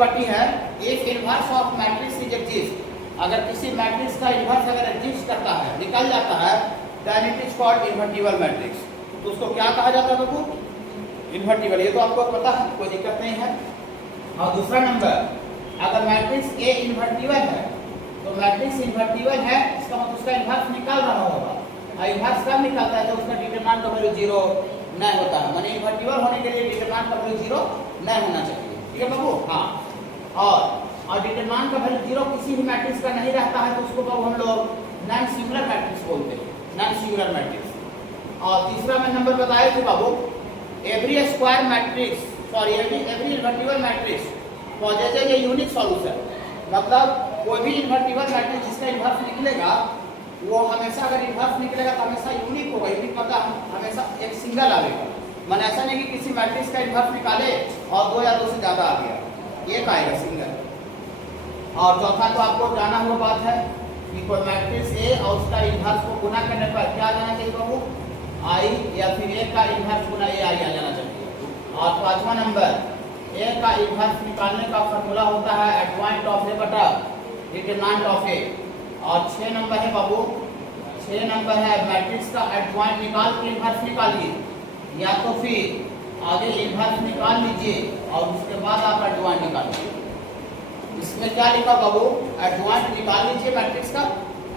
Property है, if inverse of matrix is exist, अगर किसी मैट्रिक्स का इनवर्स अगर एग्जिस्ट करता है, निकल जाता है, then it is called invertible matrix. तो उसको क्या कहा जाता है बाबू? इन्वर्टिबल। ये तो आपको पता है, कोई दिक्कत नहीं है। और दूसरा नंबर, अगर मैट्रिक्स ए इन्वर्टिबल है, तो मैट्रिक्स इन्वर्टिबल है, इसका मतलब उसका इनवर्स निकाल रहा होगा, और इनवर्स कब निकलता है? जब उसका डिटरमिनेंट का वैल्यू 0 नहीं होता है, माने इन्वर्टिबल होने के लिए डिटरमिनेंट का वैल्यू 0 नहीं होना चाहिए। ठीक है बाबू? हाँ। और डिटरमिनेंट का वैल्यू 0 किसी भी मैट्रिक्स का नहीं रहता है, तो उसको बाबू हम लोग नॉन सिंगुलर मैट्रिक्स बोलते हैं, नॉन सिंगुलर मैट्रिक्स। और तीसरा मैं नंबर बताए थे बाबू, every square matrix, sorry every invertible matrix possesses a unique solution, मतलब कोई भी इन्वर्टिबल मैट्रिक्स जिसका इनवर्स निकलेगा वो हमेशा, अगर इनवर्स निकलेगा तो हमेशा यूनिक होगा। यूनिक मतलब हमेशा एक सिंगल आएगा, माने ऐसा नहीं कि किसी मैट्रिक्स का इनवर्स निकाले और 2 या 2 से ज़्यादा आ गया, एक आएगा सिंगल। और चौथा तो आपको जाना हुआ बात है कि कोई मैट्रिक्स ए और उसका इनवर्स को गुना करने पर क्या जाना चाहिए बाबू? आई, या फिर ए का इनवर्स गुना ए आई आ जाना चाहिए। और पांचवा नंबर, ए का इनवर्स निकालने का फॉर्मूला होता है एडजॉइंट ऑफ ए बटा डिटरमिनेंट ऑफ ए। और 6 नंबर है बाबू, 6 नंबर है मैट्रिक्स का एडजॉइंट निकाल के इनवर्स निकालिए, या तो फिर आगे इनवर्स निकाल लीजिए और उसके बाद आप एडजॉइंट निकालिए। इसमें क्या लिखा बाबू? एडजॉइंट निकाल लीजिए मैट्रिक्स का,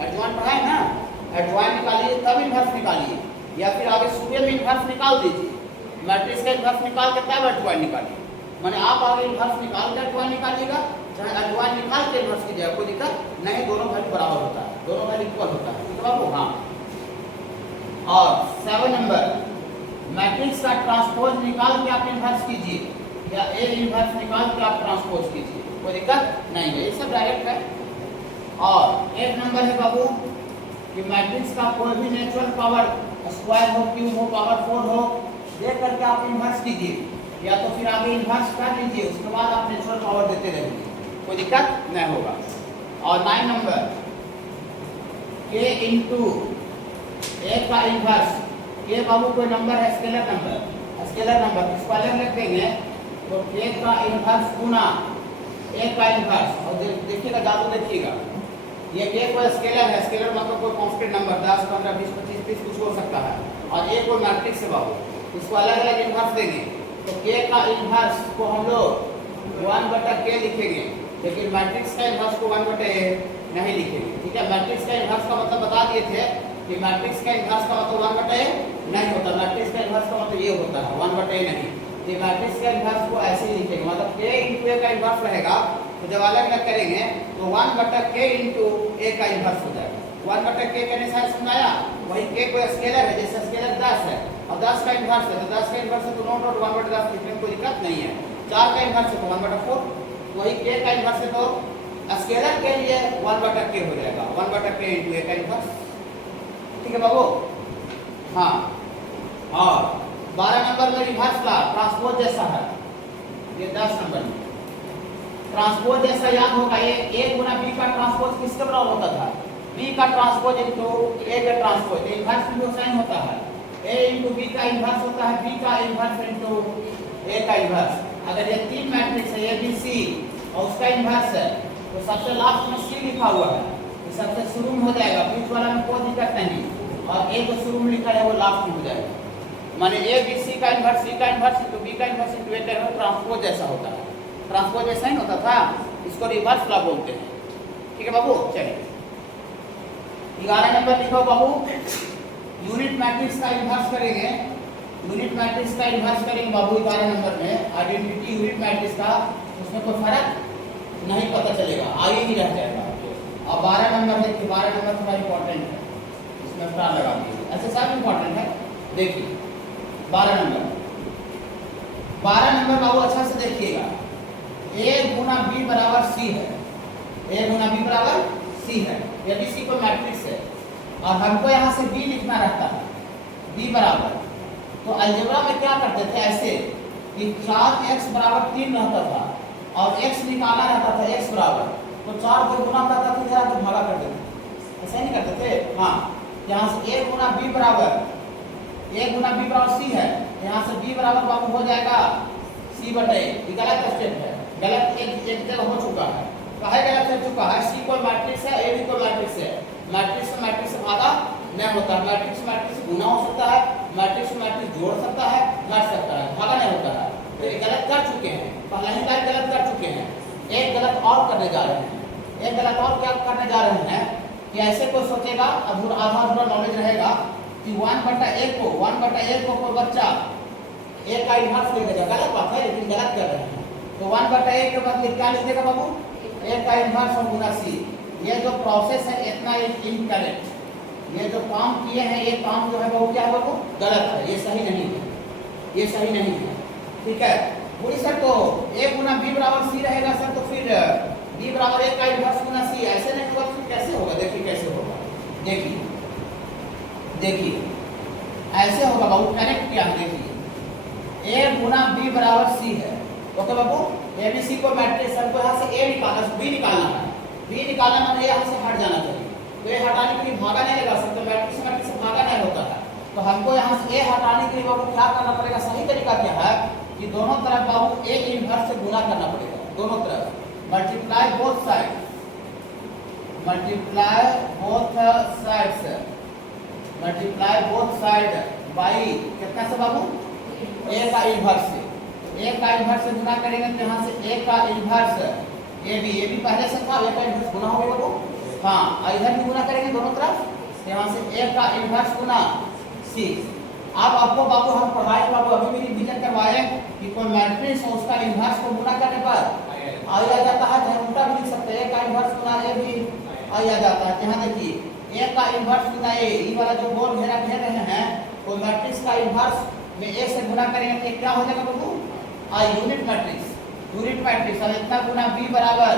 एडजॉइंट पढ़ा है ना, एडजॉइंट निकालिए तब इनवर्स निकालिए, या फिर आगे शुरू में इनवर्स निकाल दीजिए, मैट्रिक्स का इनवर्स निकाल के तब एडजॉइंट निकालिए। माने आप आगे इनवर्स निकाल के एडजॉइंट निकालिएगा, चाहे एडजॉइंट निकाल के इनवर्स कीजिएगा, कोई दिक्कत नहीं, दोनों वैल्यू बराबर होता है, दोनों वैल्यू इक्वल होता है। ठीक है बाबू? हाँ। और 7 नंबर, मैट्रिक्स का ट्रांसपोज निकाल के आप इनवर्स कीजिए, या ए इनवर्स निकाल के आप ट्रांसपोज कीजिए, कोई दिक्कत नहीं है, ये सब डायरेक्ट है। और 8 नंबर है बाबू कि मैट्रिक्स का कोई भी नेचुरल पावर स्क्वायर हो, क्यूब हो, पावर 4 हो, देख करके आप इनवर्स कीजिए, या तो फिर आगे इनवर्स कर लीजिए, उसके बाद आप नेचुरल पावर देते रहिए, कोई दिक्कत नहीं होगा। और 9 नंबर, k इंटू ए का इनवर्स, के बाबू कोई नंबर है, स्केलर नंबर इसको अलग रख देंगे, तो k का इनवर्स गुना ए का इनवर्स। और देखिएगा, जादू देखिएगा, ये k कोई स्केलर है, स्केलर मतलब कोई कांस्टेंट नंबर 10, 15, 20, 25, 30 कुछ हो सकता है, और ए कोई मैट्रिक्स है बाबू, इसको अलग अलग इनवर्स देंगे, तो k का इनवर्स को हम लोग 1/k लिखेंगे, लेकिन मैट्रिक्स का इनवर्स को 1/a नहीं लिखेंगे। ठीक है? मैट्रिक्स का इनवर्स का मतलब बता दिए थे कि मैट्रिक्स का इनवर्स का मतलब 1/a नहीं होता, मैट्रिक्स का इनवर्स का मतलब ये होता है 1/a नहीं। तो मैट्रिक्स का इनवर्स को ऐसे ही लिखेंगे, मतलब k इंटू ए का इनवर्स रहेगा, तो जब अलग अलग करेंगे तो 1/k इंटू ए का इनवर्स हो जाएगा। 1/k कहने से समझाया, वही k कोई स्केलर है, जैसे स्केलर 10 है और 10 का इनवर्स है, तो 10 का इनवर्स है तो नोट आउट 1/10 लिखने में कोई दिक्कत नहीं है। 4 का इनवर्स है तो 1/4, वही k का इनवर्स है तो स्केलर के लिए 1/k हो जाएगा, 1/k इंटू ए का इनवर्स। ठीक है बाबू? हाँ। और 12 नंबर में रिवर्स ला ट्रांसपोज जैसा है, ये 10 नंबर में ट्रांसपोज जैसा याद होगा, ये a गुना b का ट्रांसपोज किसके बराबर होता था? b का ट्रांसपोज इंटू a का ट्रांसपोज, इनवर्स भी साइन होता है, a इंटू b का इनवर्स होता है, b का इनवर्स इंटू a का इनवर्स। अगर ये 3 मैट्रिक्स है a b c और उसका इनवर्स है, तो सबसे लास्ट में c लिखा हुआ है, ये सबसे शुरू में हो जाएगा, बीच वाला में कोई दिक्कत नहीं, और a जो शुरू में लिखा है वो लास्ट में हो जाएगा। माने a b c का इनवर्स, c का इनवर्स इंटू b का इनवर्स इंटू a का इनवर्स ट्रांसपोज जैसा होता है, ट्रांसपोज जैसा ही होता था, इसको रिवर्स लॉ बोलते हैं। ठीक है बाबू? चलिए 11 नंबर लिखो बाबू, यूनिट मैट्रिक्स का इनवर्स करेंगे, यूनिट मैट्रिक्स का इनवर्स करेंगे बाबू 11 नंबर में, आइडेंटिटी यूनिट मैट्रिक्स का, उसमें कोई फर्क नहीं पता चलेगा, आगे ही रह जाएगा। और 12 नंबर देखिए, 12 नंबर थोड़ा इंपॉर्टेंट है, इसमें स्टार लगा दीजिए, ऐसे सब इंपॉर्टेंट है। देखिए 12 नंबर बाबू अच्छा से देखिएगा, a गुना b बराबर c है, a गुना b बराबर c है, यदि c को मैट्रिक्स है और हमको यहाँ से b लिखना रहता है, b बराबर, तो अलजेब्रा में क्या करते थे ऐसे कि 4x बराबर 3 रहता था और x निकाला रहता था x बराबर, तो 4 को गुना करता था, जरा तो भागा कर देते, ऐसा नहीं करते थे। हाँ, यहाँ से a गुना b बराबर c है, यहाँ से b बराबर बाबू हो जाएगा c/a, ये गलत स्टेप है, गलत एक जगह हो चुका है। कहा गलत हो चुका है, सी कोई मैट्रिक्स है, ए भी कोई मैट्रिक्स है, मैट्रिक्स से भागा नहीं होता है, मैट्रिक्स से गुना हो सकता है, मैट्रिक्स जोड़ सकता है, घट सकता है, भागा नहीं होता है। तो ये गलत कर चुके हैं, पहला ही लाइन गलत कर चुके हैं। एक गलत और करने जा रहे हैं, एक गलत और क्या करने जा रहे हैं कि ऐसे कोई सोचेगा, आधा अधूरा नॉलेज रहेगा कि 1/1 को कोई बच्चा एक का इन्वर्स लिख देगा। गलत बात है, लेकिन गलत कर रहे हैं। तो 1/1 के बाद क्या लिख देगा बाबू, एक का इन्वर्स और गुना सी। ये जो प्रोसेस है इतना इनकरेक्ट, ये जो काम किए हैं ये काम जो है वो क्या है बाबू, गलत है, ये सही नहीं है, ये सही नहीं है। ठीक है, पूरी सर तो a गुना b बराबर c रहेगा सर, तो फिर b बराबर 1 का इन्वर्स गुना c, ऐसे नहीं होगा, फिर कैसे होगा, देखिए कैसे होगा, देखिए ऐसे होगा बाबू। करेक्ट क्या है, देखिए a गुना b बराबर c है। ओके बाबू, ABC को मैट्रिक्स हमको यहाँ से a निकालना, b निकालना है, b निकालना मतलब यहाँ से हट जाना चाहिए। तो ये हटाने के लिए भागा नहीं लगा सकते, मैट्रिक्स से भागा नहीं होता है। तो हमको यहाँ से a हटाने के लिए बाबू क्या करना पड़ेगा, सही तरीका क्या है कि दोनों तरफ बाबू a इन्वर्स से गुना करना पड़ेगा, दोनों तरफ multiply both side, multiply both side by कितना से बाबू, a का इन्वर्स से, a का इन्वर्स से गुना करेंगे तो यहाँ से a का इन्वर्स ए बी पहले से था, a का इन्वर्स गुना हो गया बाबू। हाँ, इधर भी गुना करेंगे दोनों तरफ, यहाँ से a का इन्वर्स गुना c। अब आपको बाबू हम पढ़ाए बाबू, अभी भी रिवीजन करवाए कि कोई मैट्रिक्स हो उसका इन्वर्स को गुना करने पर आई आ जाता है, चाहे उल्टा भी लिख सकते हैं, a का इन्वर्स गुना a भी आई आ जाता है। यहाँ देखिए a का इन्वर्स गुना a, ये वाला जो गोल घेरा घेर रहे हैं, तो मैट्रिक्स का इन्वर्स में a से गुना करेंगे तो क्या हो जाएगा बाबू, यूनिट मैट्रिक्स। अब इतना गुना b बराबर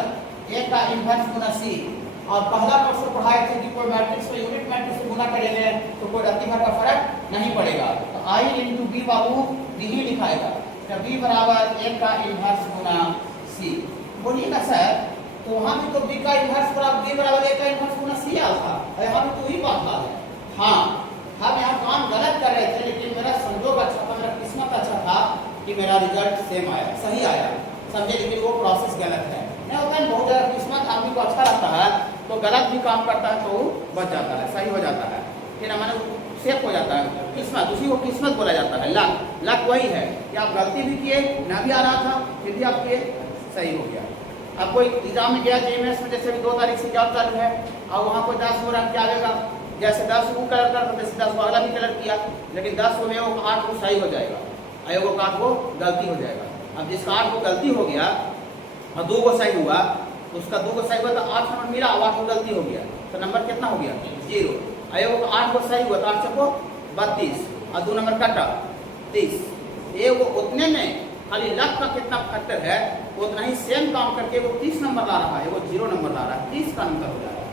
a का इन्वर्स गुना c। और पहला प्रश्न पढ़ाए थे कि कोई मैट्रिक्स को यूनिट मैट्रिक्स से गुना करेंगे तो कोई रत्ती भर का फर्क नहीं पड़ेगा, तो i इंटू बी बाबू b ही लिखाएगा, तो b बराबर a का इन्वर्स गुना c। बोलिएगा सर, तो वहाँ भी तो b का इन्वर्स बराबर b बराबर a का इन्वर्स गुना c आया था, यहाँ भी तो वही बात है। हाँ, हम यहाँ काम गलत कर रहे थे, लेकिन मेरा संजोग अच्छा था, मेरा किस्मत अच्छा था कि मेरा रिजल्ट सेम आया, सही आया, समझे। लेकिन वो प्रोसेस गलत है, नहीं होता है, बहुत ज़्यादा किस्मत आदमी को अच्छा रहता है तो गलत भी काम करता है तो बच जाता है, सही हो जाता है, फिर हमारे सेफ हो जाता है। किस्मत, उसी को किस्मत बोला जाता है। लक वही है कि आप गलती भी किए, ना भी आ रहा था, फिर भी आप किए, सही हो गया। अब कोई एग्जाम में गया JMS में, जैसे 2 तारीख से एग्जाम चालू है, और वहाँ कोई 10 रंग क्या आएगा, जैसे 10 वो कलर करता, जैसे 10 वाला भी कलर किया, लेकिन 10 में वो 8 को सही हो जाएगा, और वो 8 को गलती हो जाएगा। अब जिसका 8 को गलती हो गया और 2 को सही हुआ, उसका 2 को सही हुआ तो 8 नंबर मिला, 8 को गलती हो गया तो नंबर कितना हो गया, 0। अयोग को 8 को सही हुआ तो 8 को 32 और 2 नंबर कटा 30। ये वो उतने में खाली लक का कितना फैक्टर है, उतना ही सेम काम करके वो 30 नंबर ला रहा है, वो 0 नंबर ला रहा है, 30 का नंबर हो जा रहा है।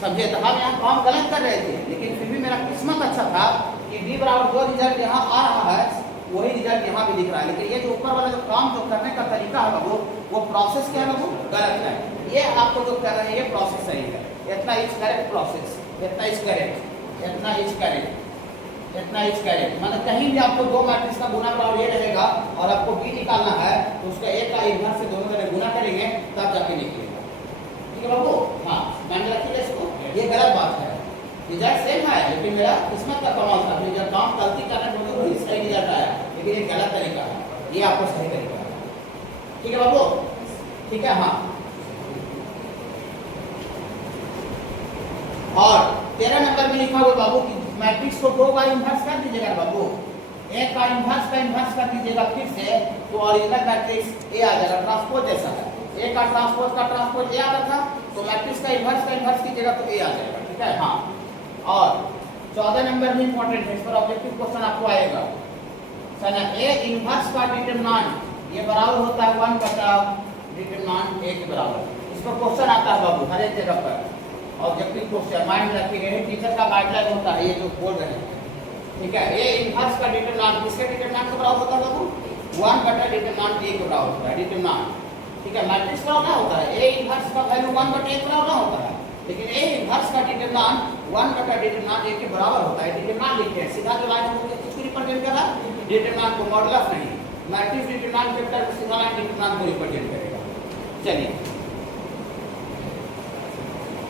समझे, तो हम यहाँ काम गलत कर रहे थे, लेकिन फिर भी मेरा किस्मत अच्छा था कि b बराबर 2 रिजल्ट यहाँ आ रहा है, वही रिजल्ट यहाँ भी दिख रहा है। लेकिन ये जो ऊपर वाला जो काम जो करने का तरीका है बाबू, वो प्रोसेस क्या है बाबू, गलत है। ये आपको जो कर रहे हैं ये प्रोसेस सही है, इतना इज करेक्ट प्रोसेस, इतना इज करेक्ट, इतना इज करेक्ट, इतना इज करेक्ट। मतलब कहीं भी आपको 2 मैट्रिक्स का गुना बराबर ये रहेगा और आपको b निकालना है तो उसका a का इन्वर्स से दोनों तरफ गुना करेंगे तब जाके निकलेगा। ठीक है बाबू, हाँ मान रखिए इसको, ये गलत बात है, रिजल्ट सेम है, लेकिन मेरा किस्मत का कमाल था, फिर जब काम गलती करने को वही सही रिजल्ट आया, लेकिन ये गलत तरीका है, ये आपको सही तरीका है। ठीक है बाबू, ठीक है। हाँ, और 13 नंबर में लिखा हुआ बाबू कि मैट्रिक्स को 2 का इन्वर्स कर दीजिएगा बाबू, 1 का इन्वर्स कर दीजिएगा फिर से, तो ओरिजिनल मैट्रिक्स A आ जाएगा, ट्रांसपोज जैसा है, A का ट्रांसपोज A आता था, तो मैट्रिक्स का इन्वर्स कीजिएगा तो A आ जाएगा। ठीक है। हाँ, और 14 नंबर भी इंपॉर्टेंट है, इस पर ऑब्जेक्टिव क्वेश्चन आपको आएगा। सना A इन्वर्स का डिटरमिनेंट ये बराबर होता है 1 बटा डिटरमिनेंट A के बराबर। इस पर क्वेश्चन आता है बाबू हर एक जगह पर, ऑब्जेक्टिव क्वेश्चन माइंड में रखिएगा, टीचर का गाइडलाइन होता है ये जो बोल रहे हैं। ठीक है, A इन्वर्स का डिटरमिनेंट किसके डिटरमिनेंट के बराबर होता है बाबू, 1 बटा डिटरमिनेंट A के बराबर होता है डिटरमिनेंट। ठीक है, मैट्रिक्स का क्या होता है, A इन्वर्स का वैल्यू 1 बटा A के बराबर होता है, लेकिन A इन्वर्स का डिटरमिनेंट 1 बटा डिटरमिनेंट A के बराबर होता है। डिटरमिनेंट लिखते हैं, सीधा जो लाइन है वो किसको रिप्रेजेंट कर रहा है, डिटरमिनेंट को, मॉडुलस नहीं। मैट्रिक्स डिटरमिनेंट वेक्टर सीधा लाइन डिटरमिनेंट को रिप्रेजेंट करेगा। चलिए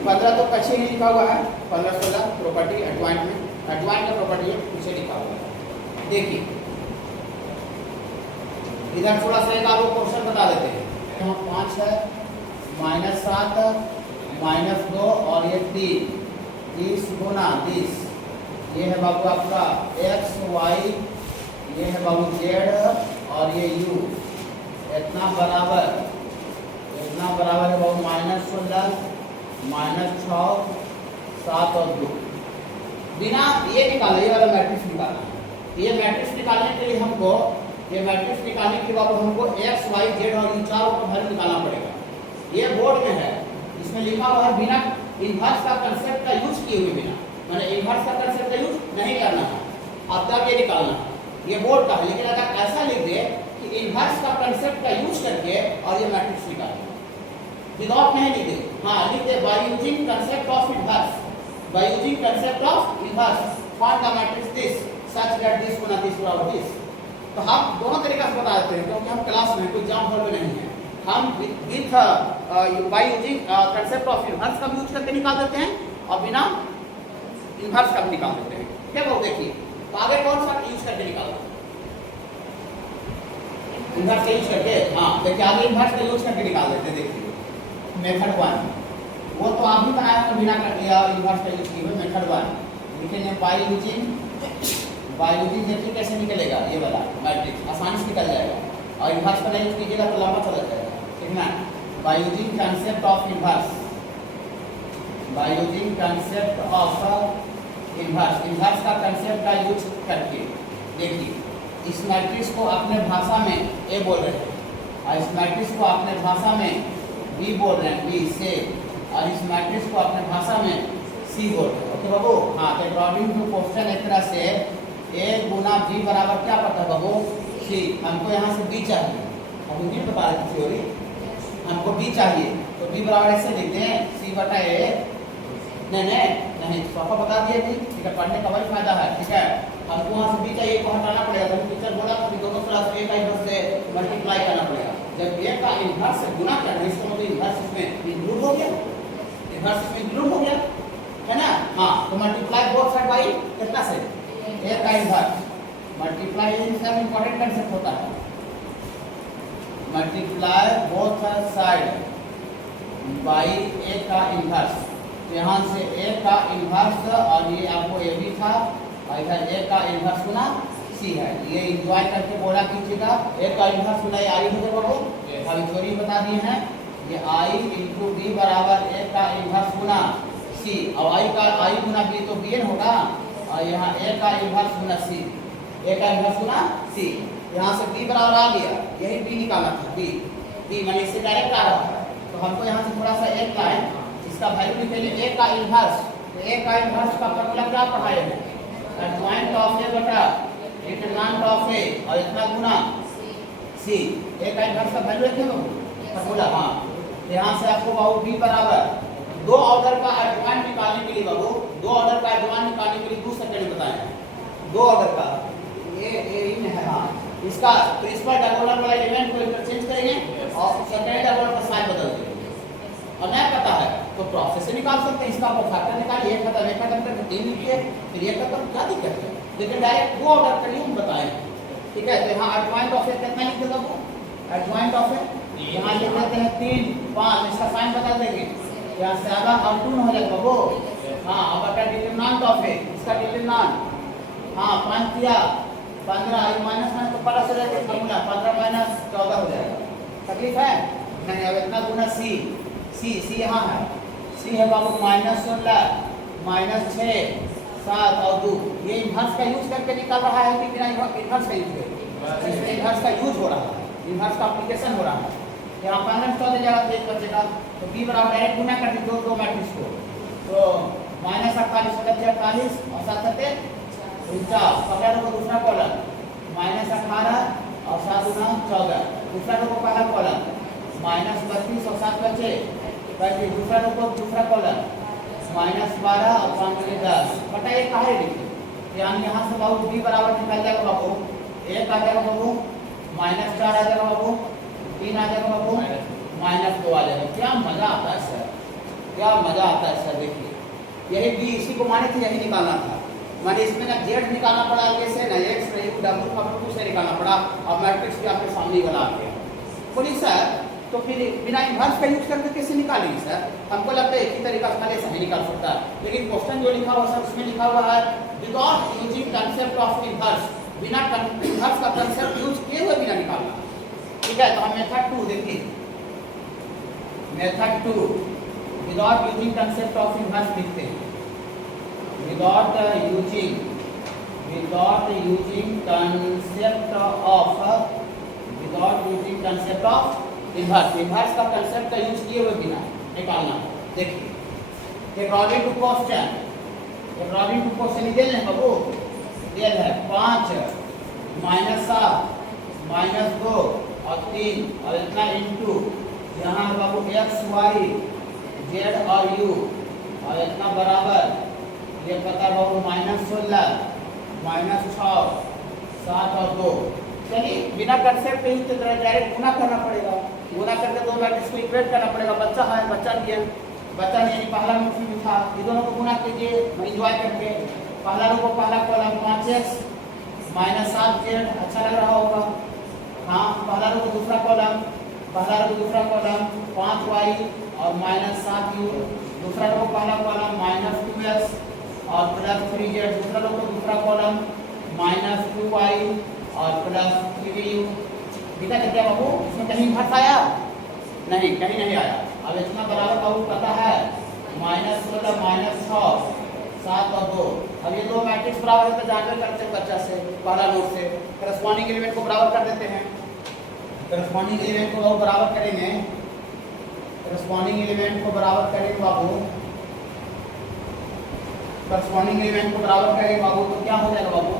15 तो पीछे ही लिखा हुआ है, 15-16 प्रॉपर्टी एडवाइंट में, एडवाइंट का प्रॉपर्टी है पीछे लिखा हुआ है। देखिए इधर थोड़ा सा एक आपको क्वेश्चन बता देते हैं। यहाँ 5 है, -7 -2 और ये 3, 30 गुना 30, ये है बाबू आपका x y, ये है बाबू z और ये u, इतना बराबर है बाबू -16 -6 7 और 2। बिना ये निकाले, ये वाला मैट्रिक्स निकालना है। ये मैट्रिक्स निकालने के लिए हमको, ये मैट्रिक्स निकालने के बाद हमको x y z और इन चारों का वैल्यू निकालना पड़ेगा। ये बोर्ड में है, इसमें लिखा हुआ है बिना इन्वर्स का कंसेप्ट का यूज किए हुए, बिना मैंने इन्वर्स का कंसेप्ट का यूज नहीं करना है, अब तक ये निकालना है। ये बोर्ड का है, लेकिन अगर ऐसा लिख दे कि इन्वर्स का कंसेप्ट का यूज करके और ये मैट्रिक्स निकालना, विदाउट नहीं लिख दे, हाँ लिख दे by using concept of inverse, by using concept of inverse find the matrix this such that this गुना दिस बराबर दिस। तो हम दोनों तरीका से बता देते हैं, क्योंकि हम क्लास में कोई एग्जाम हॉल में नहीं है। हम with bye using concept of inverse का यूज करके निकाल देते हैं और बिना इन्वर्स का भी निकाल देते हैं। क्या वो देखिए, तो आगे कौन सा यूज करके निकालते हैं? इन्वर्स का यूज करके, हाँ देखिए आगे इन्वर्स का यूज करके निकाल देते हैं। देखिए मेथड 1 वो तो आप ही बनाया है बिना कर दिया इन्वर्स का यूज किए हुए। मेथड 1 लिखेंगे बाय यूजिंग देखिए कैसे निकलेगा, ये वाला मैट्रिक्स आसानी से निकल जाएगा, और इन्वर्स का नहीं यूज कीजिएगा तो लंबा चला जाएगा, ठीक ना। Bye using concept of inverse, by using concept of inverse का कंसेप्ट का यूज करके देखिए इस मैट्रिक्स को अपने भाषा में ए बोल रहे हैं और इस मैट्रिक्स को अपने भाषा में बी बोल रहे हैं, बी से, और इस मैट्रिक्स को अपने भाषा में सी बोल रहे हैं। ओके बाबू, हाँ तो अकॉर्डिंग टू क्वेश्चन एक तरह से ए गुना बी बराबर क्या पता है बाबू, सी। हमको यहाँ से बी चाहिए, हम नहीं बता रहे थे थ्योरी, हमको बी चाहिए तो बी बराबर ऐसे लिखते हैं सी बटा ए। नहीं पापा बता दिए थी, ठीक है, पढ़ने का वही फायदा है, ठीक है। हमको वहाँ से बी चाहिए को हटाना पड़ेगा, तो टीचर बोला था कि दोनों तरफ ए का इन्वर्स से मल्टीप्लाई करना पड़ेगा। जब ए का इन्वर्स से गुना करना है इसका मतलब इन्वर्स इसमें इंक्लूड हो गया, इन्वर्स इसमें इंक्लूड हो गया, है ना। हाँ तो मल्टीप्लाई बोथ साइड बाई कितना से ए का इन्वर्स, मल्टीप्लाई इसका इंपॉर्टेंट कंसेप्ट होता है, मल्टीप्लाई बोथ साइड बाई ए का इन्वर्स। यहाँ से ए का इन्वर्स और ये आपको ए भी था और इधर ए का इन्वर्स गुना सी है, ये इंजॉय करके बोला कीजिएगा। ए का इन्वर्स गुना ये आई हो जाएगा, अभी थ्योरी बता दिए हैं, ये आई इंटू बी बराबर ए का इन्वर्स गुना सी, और आई का आई गुना बी तो बी एन होगा, और यहाँ ए का इन्वर्स गुना सी, ए का इन्वर्स गुना सी। यहाँ से बी बराबर आ गया, यही बी निकाला था, बी मैंने इससे डायरेक्ट आ रहा है, तो हमको यहाँ से थोड़ा सा एक लाइन इसका वैल्यू निकालिए ए का इन्वर्स। तो ए का इन्वर्स का फॉर्मूला क्या पढ़ाए हैं, एडजॉइंट ऑफ ए बटा डिटरमिनेंट ऑफ ए और इतना गुना सी। ए का इन्वर्स का वैल्यू है फॉर्मूला, हाँ यहाँ से आपको बाबू बी बराबर दो ऑर्डर का एडजॉइंट निकालने के लिए, बाबू दो ऑर्डर का एडजॉइंट निकालने के लिए दूसरा तरीका बताया, दो ऑर्डर का ये इन है, हाँ इसका प्रिंसिपल डायगोनल वाला एलिमेंट को इंटरचेंज करेंगे और सेकेंड डायगोनल का साइन बदल देंगे, और नहीं पता है तो प्रोसेस से निकाल सकते हैं। इसका आप फैक्टर निकालिए, एक खत्म करके 3 लिखिए, फिर ये खत्म, क्या दिक्कत है, लेकिन डायरेक्ट दो ऑर्डर के लिए हम बताएं, ठीक है। तो यहाँ एडजॉइंट ऑफ ए कितना लिख देगा वो, एडजॉइंट ऑफ ए यहाँ लिख देते हैं 3 5, इसका साइन बदल देंगे, यहाँ 7 और 2 हो जाएगा वो, हाँ अब बटा डिटरमिनेंट ऑफ ए, इसका डिटरमिनेंट, हाँ 5 किया 15, ये माइनस तो प्लस हो जाएगा फॉर्मूला, 15 माइनस 14 हो जाएगा, तकलीफ है नहीं। अब इतना गुना सी यहाँ है, सी है बाबू -16 -6 7 और 2, ये इन्वर्स का यूज करके निकाल रहा है कि बिना इन्वर्स का यूज करके, इसमें इन्वर्स का यूज हो रहा है, इन्वर्स का एप्लीकेशन हो रहा है। यहाँ 15 14 जगह तेज बचेगा, तो बी बराबर डायरेक्ट गुना कर दी दो मैट्रिक्स को, तो -48 48 और 7 49, पकड़ा लो दूसरा कॉलम -18 और 7 गुना 14, दूसरा रो को पहला कॉलम -32 और 7 बचे, बाकी दूसरा रो को दूसरा कॉलम -12 और 5 बचे 10, बटा ये कहाँ है लिखिए, यानी यहाँ से बाबू बी बराबर निकल जाएगा बाबू, एक आ जाएगा बाबू -4 आ जाएगा बाबू, 3 आ जाएगा बाबू, -2 आ जाएगा। क्या मजा आता है सर, क्या मजा आता है सर। देखिए यही बी, इसी को माने थे, यही निकालना था। माने इसमें ना जेड निकालना पड़ा आगे से, ना एक्स, ना यू, डब्ल्यू का कुछ नहीं निकालना पड़ा, और मैट्रिक्स भी आपके सामने बना गया। बोलिए सर तो फिर बिना इन्वर्स का यूज करके कैसे निकालेंगे सर? हमको लगता है एक ही तरीका खाली ऐसा ही निकाल सकता है, लेकिन क्वेश्चन जो लिखा हुआ सर उसमें लिखा हुआ है without using concept of inverse, बिना इन्वर्स का कंसेप्ट यूज किए हुए बिना निकालना। ठीक है, तो हम मेथड 2 देखिए, method 2 without using concept of inverse लिखते हैं। Without using concept of inverse, inverse का कंसेप्ट का यूज किए हुए बिना निकालना। देखिए अकॉर्डिंग टू क्वेश्चन, दिल है बाबू, दिल है 5 -7 -2 और 3 और इतना इंटू यहाँ बाबू x y z और u और इतना बराबर ये पता बाबू -16 -6 7 और 2। चलिए बिना कंसेप्ट यूज के डायरेक्ट गुना करना पड़ेगा, गुना करके दो मैट्रिक्स को इक्वेट करना पड़ेगा। बच्चा है, बच्चा दिया, बच्चा ने पहला नोट्स में था, ये दोनों को गुना कीजिए एंजॉय करके। पहला रो को पहला कॉलम 5x -7z, अच्छा लग रहा होगा। हाँ, पहला रो को दूसरा कॉलम 5y और -7u, दूसरा रो को पहला कॉलम -2x और +3z, दूसरा रो को दूसरा कॉलम -2y और +3u। दिखा क्या बाबू, इसमें कहीं घट आया नहीं, कहीं नहीं आया। अब इतना बराबर बाबू पता है -16 -6 7 और 2। अब ये दो मैट्रिक्स बराबर है तो जानते करते हैं बच्चा से, पहला नोट से करस्पॉन्डिंग एलिमेंट को बराबर कर देते हैं। करस्पॉन्डिंग एलिमेंट को बराबर करेंगे, करस्पॉन्डिंग एलिमेंट को बराबर करेंगे बाबू, करस्पॉन्डिंग एलिमेंट को बराबर करेंगे बाबू तो क्या हो जाएगा बाबू?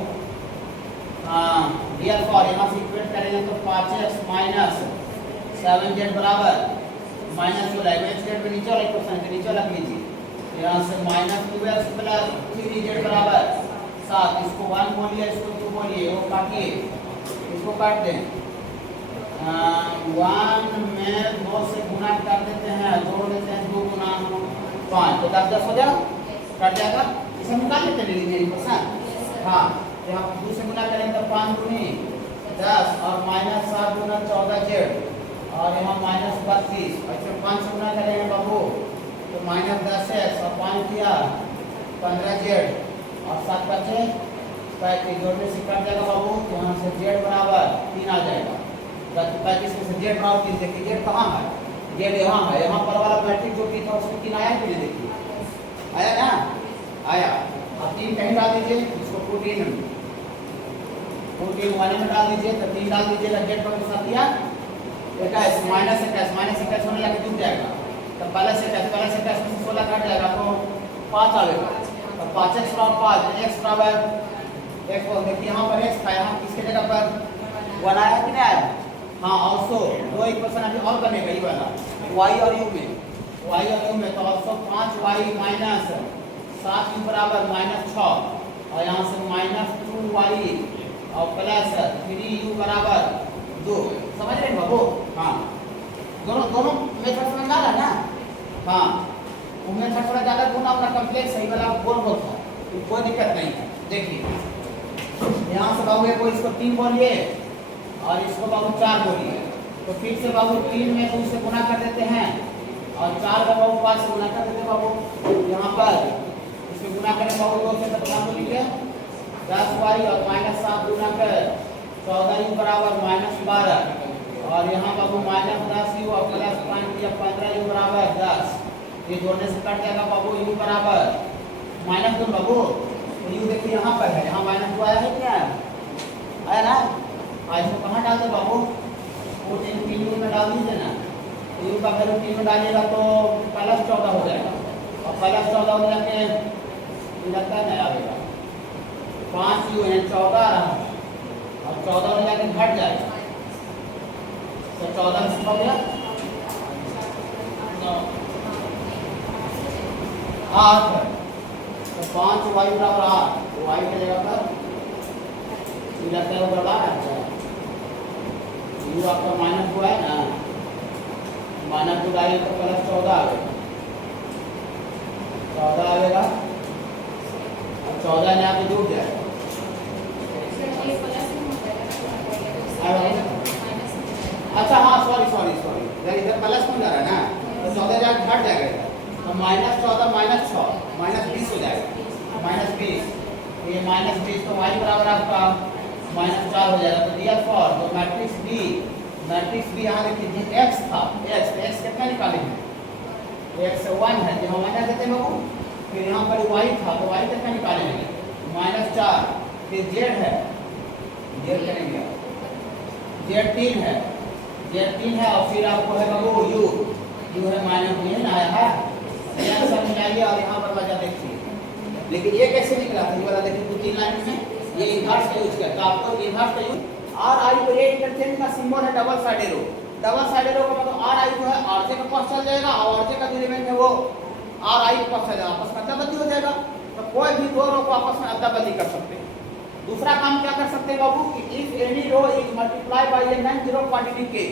हाँ, रियल फॉर यहाँ से इक्वेट करेंगे तो 5x -7z बराबर -12 में नीचे वाला इक्वेशन के नीचे रख लीजिए। यहाँ से -2x + 3z बराबर 7। इसको 1 बोलिए, इसको 2 बोलिए, वो काटिए, इसको काट दें। 1 में 2 से गुना कर देते हैं, जोड़ देते हैं 2 गुना 5 तो 10 हो जाएगा, कट जाएगा। इसे निकाल लेते हैं लीजिए इक्वेशन। हाँ, यहाँ 2 से गुना करेंगे तो 5 दूनी 10 और -7 गुना 14z और यहाँ -32। ऐसे 5 से गुना करेंगे बाबू तो -10x और 5 किया 15z और 7 बचे 35। जोड़ने से कट जाएगा बाबू, तो यहाँ से z बराबर 3 आ जाएगा। 35 में से z बराबर 3, देखिए z कहाँ है? z यहाँ है। यहाँ पर वाला मैट्रिक्स जो कि था उसमें 3 आया कि नहीं? देखिए आया ना, आया। अब 3 कहीं डाल दीजिए, इसको 14 1 में डाल दीजिए तो 3 डाल दीजिएगा, z पर साथ दिया -21 होने लगे जुट जाएगा। तो प्लस -21 में 16 कट जाएगा तो 5 आएगा। तो 5x बराबर 5, x बराबर x को देखिए यहाँ पर x था, यहाँ किसके जगह पर 1 आया कि नहीं आया? हाँ, ऑल्सो दो इक्वेशन अभी और बनेगा ये वाला y और u में, तो ऑल्सो 5y - 7u बराबर -6 और यहाँ से -2y और +3u बराबर 2। समझ रहे हैं बाबू? हाँ, दोनों मेथड समझ आ रहा है ना? हाँ, वो मेथड थोड़ा ज़्यादा गुना अपना कम्प्लेक्स है, वाला बोल होता है, कोई दिक्कत नहीं है। देखिए यहाँ से बाबू को इसको 3 बोलिए और इसको बाबू 4 बोलिए, तो फिर से बाबू 3 में 2 से गुना कर देते हैं और 4 का बाबू 5 से गुना कर देते हैं बाबू। यहाँ पर इसमें गुना करें बाबू 2 से, तो क्या बोलिए 10y और -7 गुना कर 14u बराबर -12 और यहाँ बाबू -10u और +5 या 15u बराबर 10। ये जोड़ने से कट जाएगा बाबू, u बराबर -2 बाबू। तो u देखिए यहाँ पर है, यहाँ -2 आया है क्या? आया ना? इसको कहाँ डाल दे बाबू? 3 में डाल दीजिए ना। तो u का वैल्यू 3 में डालिएगा तो +14 हो जाएगा और +14 हो जाके लगता है नया आएगा 5u है 14 रहा और 14 में जाके घट जाएगा तो 14 से हो गया 8। तो 5y बराबर 8, y की जगह पर लगता है वो बड़ा है यू आपका माइनस हुआ है ना, माइनस टू डालिए तो प्लस 14 आएगा, 14 आएगा और 14 में आके जुड़ जाएगा। अच्छा हाँ सॉरी सॉरी सॉरी, इधर प्लस में जा रहा है ना, तो 14 जाकर घट जाएगा इधर, तो माइनस 14 माइनस 6 माइनस 20 हो जाएगा, माइनस 20, ये माइनस 20 तो वाई बराबर आपका माइनस 4 हो जाएगा। तो दिया फॉर तो मैट्रिक्स बी यहाँ देखिए एक्स था, एक्स कितना निकालेंगे, एक्स 1 है जहाँ माइनस देते हैं लोग, फिर यहाँ पर वाई था तो वाई कितना निकालेंगे माइनस 4, फिर जेड है, जेड करेंगे, जेड 3 है और फिर आपको है बाबू यू है माइनस ये ना आया है, यहाँ सब मिलाइए और यहाँ पर वजह देखिए। लेकिन ये कैसे निकला था, ये वाला देखिए 2-3 लाइन में ये इन्वर्स का यूज करता है, आपको इन्वर्स का यूज आर आई को ये इंटरचेंज का सिंबल है डबल साइडेड रो, डबल साइडेड रो का मतलब आर आई जो है आर जे के पास चल जाएगा और आर जे का जो एलिमेंट है वो आर आई के पास चल जाएगा, आपस में अदला बदली हो जाएगा। तो कोई भी दो रो को आपस में अदला बदली कर सकते हैं। दूसरा काम क्या कर सकते हैं बाबू कि if any row is multiply by a non zero quantity के,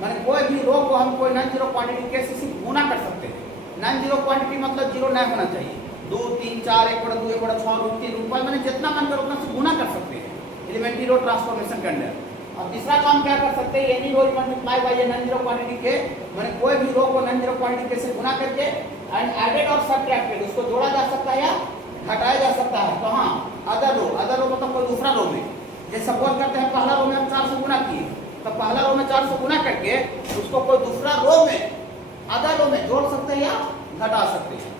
माने कोई भी रो को हम कोई नॉन जीरो क्वांटिटी के से सिर्फ गुना कर सकते हैं। नॉन जीरो क्वांटिटी मतलब जीरो नहीं होना चाहिए, 2 3 4 1 बड़ा 2 1 बड़ा 6 रूट 3 रूट 5 माने जितना मन कर उतना से गुना कर सकते हैं एलिमेंट्री रो ट्रांसफॉर्मेशन के अंदर। और तीसरा काम क्या कर सकते हैं, any row is multiply by a non zero quantity के, माने कोई भी रो को नॉन जीरो क्वांटिटी के से गुना करके एंड एडेड और सबट्रैक्टेड उसको जोड़ा जा सकता है या घटाया जा सकता है। तो हाँ अदर रो मतलब कोई दूसरा रो में, जैसे सपोज करते हैं पहला रो में हम 4 से गुना किए, तो पहला रो में 4 से गुना करके उसको कोई दूसरा रो में अदर रो में जोड़ सकते हैं या घटा सकते हैं।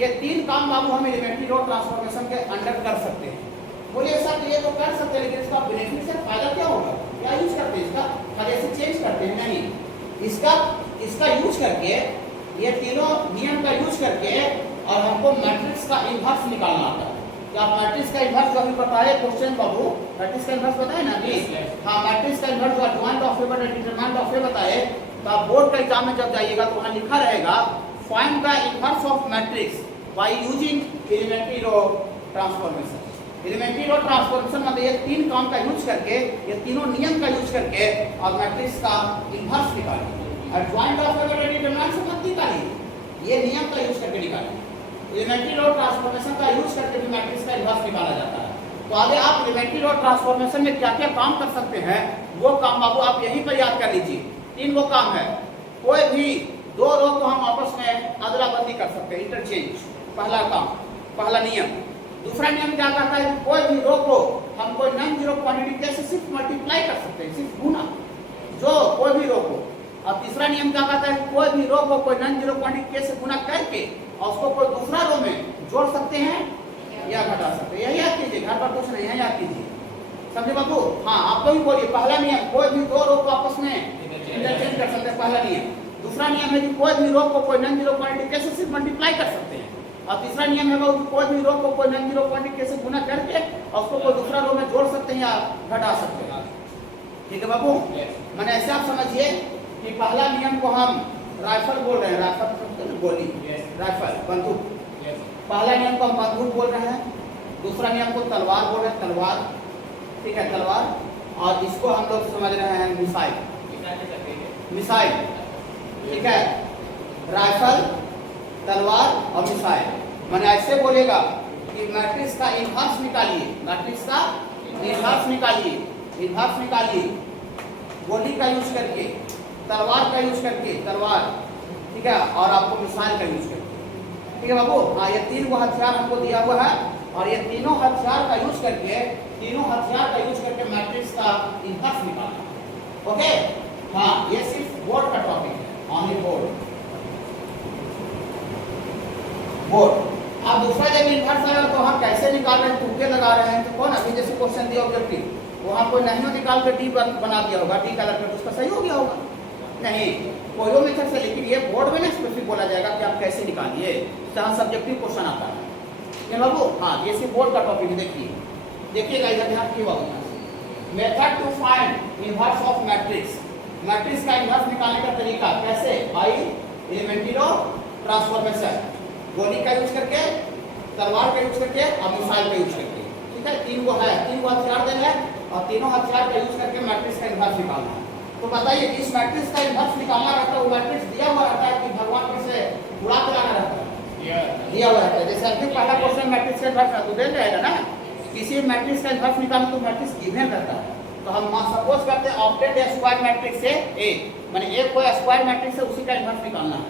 ये 3 काम बाबू हम एलिमेंट्री रो ट्रांसफॉर्मेशन के अंडर कर सकते हैं। बोलिए सर ये तो कर सकते हैं लेकिन इसका बेनिफिट से फायदा क्या होगा, क्या यूज करते हैं इसका, खाली ऐसे चेंज करते हैं नहीं, इसका यूज करके ये तीनों नियम का यूज करके और हमको मैट्रिक्स का इन्वर्स निकालना आता है। तो आप मैट्रिक्स का इन्वर्स जो अभी बताए क्वेश्चन बाबू, मैट्रिक्स का इन्वर्स बताए ना अभी, हाँ मैट्रिक्स का इन्वर्स जो एडवांट ऑफ ए बटा डिटरमिनेंट ऑफ ए बताए, तो आप बोर्ड का एग्जाम में जब जाइएगा तो वहाँ लिखा रहेगा find the inverse of matrix by using elementary row transformation. Elementary row transformation मतलब ये 3 काम का यूज करके, ये तीनों नियम का यूज करके और मैट्रिक्स का इन्वर्स निकालिए। एडवांट ऑफ ए बटा डिटरमिनेंट से मत निकालिए, ये नियम का यूज करके निकालिए। एलिमेंट्री रो ट्रांसफॉर्मेशन का यूज करके भी मैट्रिक्स का इन्वर्स निकाला जाता है। तो आगे आप एलिमेंट्री रो ट्रांसफॉर्मेशन में क्या क्या काम कर सकते हैं वो काम बाबू आप यहीं पर याद कर लीजिए। 3 वो काम है, कोई भी 2 रो को हम आपस में अदला बदली कर सकते हैं, इंटरचेंज, पहला काम, पहला नियम। दूसरा नियम क्या कहता है, कोई भी रो को हम कोई नॉन जीरो क्वांटिटी के से सिर्फ मल्टीप्लाई कर सकते हैं, सिर्फ गुना, जो कोई भी रो को। और तीसरा नियम क्या कहता है, कोई भी रो को कोई नॉन जीरो क्वांटिटी के से गुना करके और उसको कोई दूसरा रो में जोड़ सकते हैं या घटा सकते हैं। यही याद कीजिए, घर पर कुछ नहीं है, याद कीजिए, समझे बाबू। हाँ आप तो भी बोलिए, पहला नियम कोई भी 2 रो को आपस में इंटरचेंज कर सकते हैं, पहला नियम। दूसरा नियम है कि कोई भी रो को कोई नॉन जीरो क्वांटिटी के से सिर्फ मल्टीप्लाई कर सकते हैं। और तीसरा नियम है कि कोई भी रो को कोई नॉन जीरो क्वांटिटी के से गुना करके और उसको कोई दूसरा रो में जोड़ सकते हैं या घटा सकते हैं। ठीक है बाबू, मैंने ऐसे आप समझिए कि पहला नियम को हम राइफल बोल रहे हैं, राइफल गोली, राइफल बंदूक, पहला नियम को हम बंदूक बोल रहे हैं। दूसरा नियम को तलवार बोल रहे हैं, तलवार, ठीक है तलवार। और इसको हम लोग समझ रहे हैं मिसाइल, मिसाइल, ठीक है, राइफल, तलवार और मिसाइल। मैंने ऐसे बोलेगा कि मैट्रिक्स का इन्वर्स निकालिए, मैट्रिक्स का इन्वर्स निकालिए, इन्वर्स निकालिए गोली का यूज करके, तलवार का यूज करके, तलवार, ठीक है, और आपको मिसाइल का यूज करके। ठीक है बाबू, हाँ ये 3 वो हथियार हमको दिया हुआ है और ये तीनों हथियार का यूज करके, तीनों हथियार का यूज करके मैट्रिक्स का इन्वर्स निकालना। ओके, हाँ ये सिर्फ बोर्ड का टॉपिक है, ऑनली बोर्ड, बोर्ड। आप दूसरा जब इन्वर्स आएगा तो हम कैसे निकाल रहे हैं, तुक्के लगा रहे हैं, तो कौन अभी जैसे क्वेश्चन दिया ऑब्जेक्टिव, वहाँ कोई नहीं निकाल कर डी बना दिया होगा, डी कलर कर, उसका सही हो गया होगा नहीं, कोई मेथड से। लेकिन ये बोर्ड में ना स्पेसिफिक बोला जाएगा कि आप कैसे निकालिए, जहाँ सब्जेक्टिव क्वेश्चन आता है। ये बाबू, हाँ ये सिर्फ बोर्ड का टॉपिक है। देखिए, देखिएगा इधर ध्यान की बाबू, method to find inverse of matrix, matrix का इन्वर्स निकालने का तरीका कैसे, बाई एलिमेंट्री रो ट्रांसफॉर्मेशन, गोली का यूज करके, तलवार का यूज करके और मिसाइल का यूज करके। ठीक है, 3 को है, 3 को हथियार देना है और तीनों हथियार का यूज करके मैट्रिक्स का इन्वर्स निकालना है। तो बताइए इस मैट्रिक्स का इन्वर्स निकालना रहता है, वो मैट्रिक्स दिया हुआ रहता है कि भगवान फिर से उड़ा के लाना रहता है? दिया हुआ रहता है। जैसे अभी पहला क्वेश्चन मैट्रिक्स का इन्वर्स तो दे जाएगा ना, किसी मैट्रिक्स का इन्वर्स निकालना तो मैट्रिक्स गिवन रहता है। तो हम सपोज करते हैं ऑब्टेंड ए स्क्वायर मैट्रिक्स से ए, माने ए कोई स्क्वायर मैट्रिक्स है, उसी का इन्वर्स निकालना है।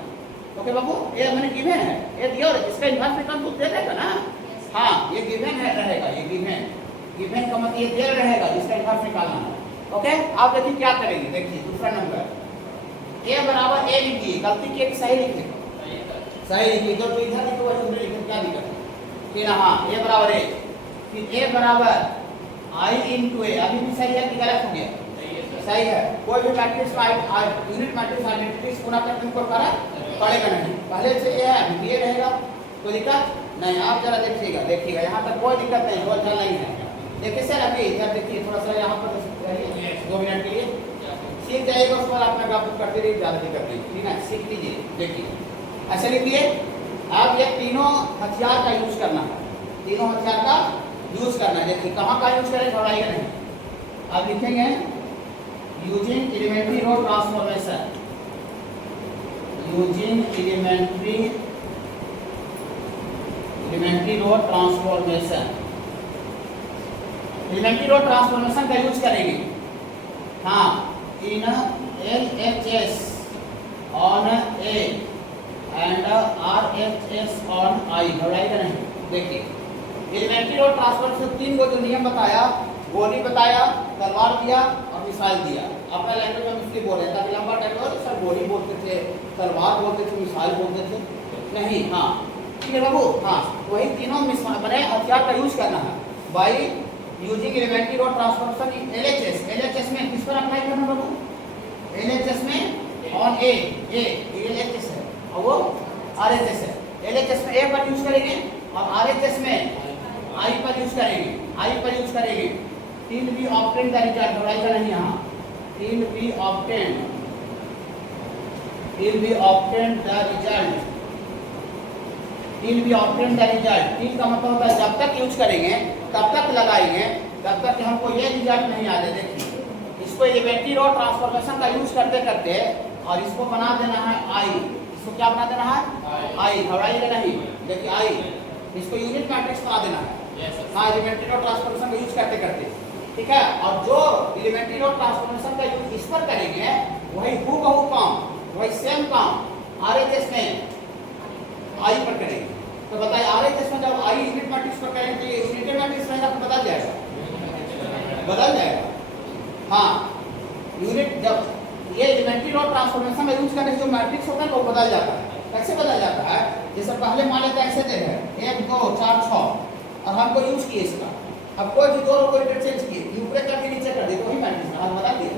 ओके बाबू, ये मैंने गिवन है, ये दिया और इसका इन्वर्स निकाल तो दे देगा ना। हाँ, ये गिवन है रहेगा, ये गिवन का मतलब ये दे रहेगा जिसका इन्वर्स निकालना है। ओके, आप देखिए क्या करेंगे। देखिए दूसरा नंबर ए बराबर ए लिखिए, गलती की सही लिखिए, सही लिखिए। तो इधर लिखो उधर लिखो, क्या दिक्कत है? फिर हाँ ए बराबर ए, फिर ए बराबर आई इंटू ए, अभी भी सही है कि गलत हो गया? सही है। कोई भी मैट्रिक्स का यूनिट मैट्रिक्स आइडेंटिटीज पूरा करने को पड़ेगा नहीं, पहले से ये है अभी ये रहेगा, कोई दिक्कत नहीं। आप जरा देखिएगा यहाँ तक कोई दिक्कत नहीं, कोई झल नहीं है। देखिए सर अभी इधर देखिए थोड़ा सा यहाँ पर 2 मिनट के लिए सीख जाइएगा, उसके बाद अपना काम करते रहिए, ज़्यादा दिक्कत नहीं, ठीक है? सीख लीजिए। देखिए ऐसे लिखिए, अब ये तीनों हथियार का यूज करना है, तीनों हथियार का यूज करना है। देखिए कहाँ का यूज करें, घबराइएगा नहीं। अब लिखेंगे using elementary row transformation, using elementary row transformation, elementary row transformation का यूज करेंगे। हाँ, in LHS on A and RHS on I, घबराइएगा नहीं। देखिए एलिमेंट्री रो ट्रांसफॉर्मेशन 3 को जो नियम बताया, गोली बताया, तलवार दिया और मिसाइल दिया। अपना लैंग्वेज में इसलिए बोल रहे हैं ताकि लंबा टाइम हो, सर गोली बोलते थे, तलवार बोलते थे, मिसाइल बोलते थे, नहीं। हाँ ठीक है बाबू, हाँ वही तीनों बने हथियार का यूज करना है by using elementary row transformation in LHS में किस पर अप्लाई करना बाबू? LHS में ऑन A, LHS है और वो RHS है। LHS में A पर यूज करेंगे और RHS में I पर यूज करेंगे। Till be obtain the result, घबराइएगा नहीं। यहाँ till be obtain the result, till का मतलब होता है जब तक यूज करेंगे, तब तक लगाएंगे, तब तक हमको ये रिजल्ट नहीं आ रहे। देखिए इसको एलिमेंट्री रो ट्रांसफॉर्मेशन का यूज करते करते और इसको बना देना है I, इसको क्या बना देना है? I, घबराइएगा नहीं। देखिए I, इसको यूनिट मैट्रिक्स बना देना है। हाँ, एलिमेंट्री रो ट्रांसफॉर्मेशन का यूज करते करते, ठीक है? और जो एलिमेंट्री रो ट्रांसफॉर्मेशन का यूज इस पर करेंगे वही हूबहू काम, वही सेम काम RHS में I पर करेंगे। तो बताइए RHS में जब I यूनिट मैट्रिक्स पर करेंगे तो ये यूनिट मैट्रिक्स रहेगा तो बदल जाएगा। हाँ, यूनिट जब ये एलिमेंट्री रो ट्रांसफॉर्मेशन में यूज करने से जो मैट्रिक्स होता है वो बदल जाता है। कैसे बदल जाता है? जैसे पहले मान लेते हैं ऐसे दे है 1 2 4 6 और हमको यूज किए इसका, अब कोई भी 2 रो को इंटरचेंज किए, ऊपर करके नीचे कर दिए तो वही मैट्रिक्स हम बदल दिए।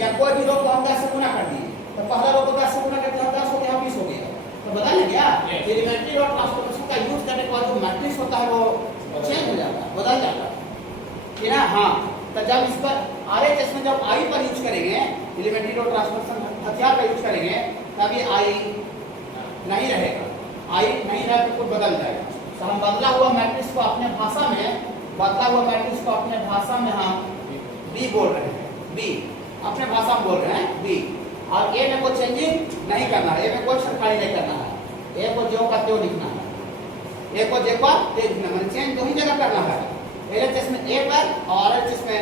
या कोई भी रो को हम 10 से गुना कर दिए, तो पहला रो को 10 से गुना करके हम 10 हो गया, 20 हो गया, तो बदल गया। एलिमेंट्री रो ट्रांसफॉर्मेशन का यूज करने के बाद जो मैट्रिक्स होता है वो चेंज हो जाता है, बदल जाता है, ठीक है? हाँ, तो जब इस पर RHS में जब I पर यूज करेंगे, एलिमेंट्री रो ट्रांसफॉर्मेशन हथियार का यूज करेंगे, तब ये I नहीं रहेगा, I नहीं रहे तो कुछ बदल जाएगा। तो हम बदला हुआ मैट्रिक्स को अपने भाषा में हम B बोल रहे हैं, B अपने भाषा में बोल रहे हैं B। और A में कोई चेंजिंग नहीं करना है, A में कोई सरकारी नहीं करना है, A को जो का त्यों लिखना है, A को जो का त्यों लिखना है, चेंज दो ही जगह करना है, LHS में A पर और RHS में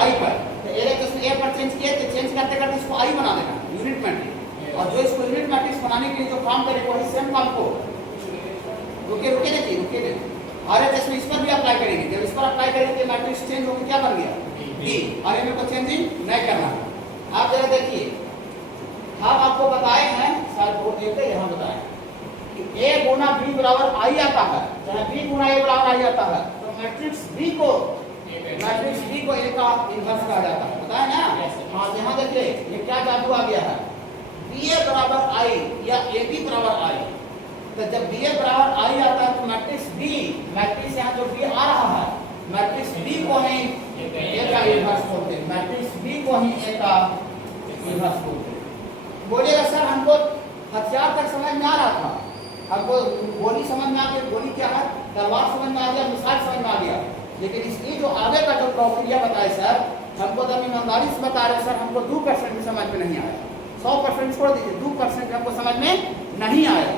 I पर। तो LHS में A पर चेंज किए तो चेंज करते करते इसको I बना देना यूनिट मैट्रिक्स, और जो इसको यूनिट मैट्रिक्स बनाने के लिए जो काम करे वही सेम काम को रुके देखिए RHS में इस पर भी अप्लाई करेंगे। जब इस पर अप्लाई करेंगे तो मैट्रिक्स चेंज होकर क्या बन गया? B, और इनमें को चेंजिंग नहीं करना है। आप जरा देखिए, हम आपको बताए हैं, शायद वो देते यहाँ बताए कि A गुना B बराबर I आता है, जहाँ B गुना A बराबर I आता है, तो मैट्रिक्स B को A का इन्वर्स कहा जाता है, बताए ना? हाँ, यहाँ देखिए ये क्या जादू आ गया है, BA बराबर I या AB बराबर I। तो जब BA बराबर I आता है तो मैट्रिक्स यहाँ जो B आ रहा है, मैट्रिक्स B को ही A का इन्वर्स बोलते हैं, मैट्रिक्स B को ही A का इन्वर्स बोलते हैं। बोलिएगा सर हमको हथियार तक समझ में आ रहा था, हमको गोली समझ में आ गया, गोली क्या है, तलवार समझ में आ गया, मिसाइल समझ में आ गया, लेकिन इसकी जो आगे का जो प्रक्रिया बताए सर, हमको तो ईमानदारी से बता रहे सर हमको 2% भी समझ में नहीं आया, 100% छोड़ दीजिए, 2% हमको समझ में नहीं आया।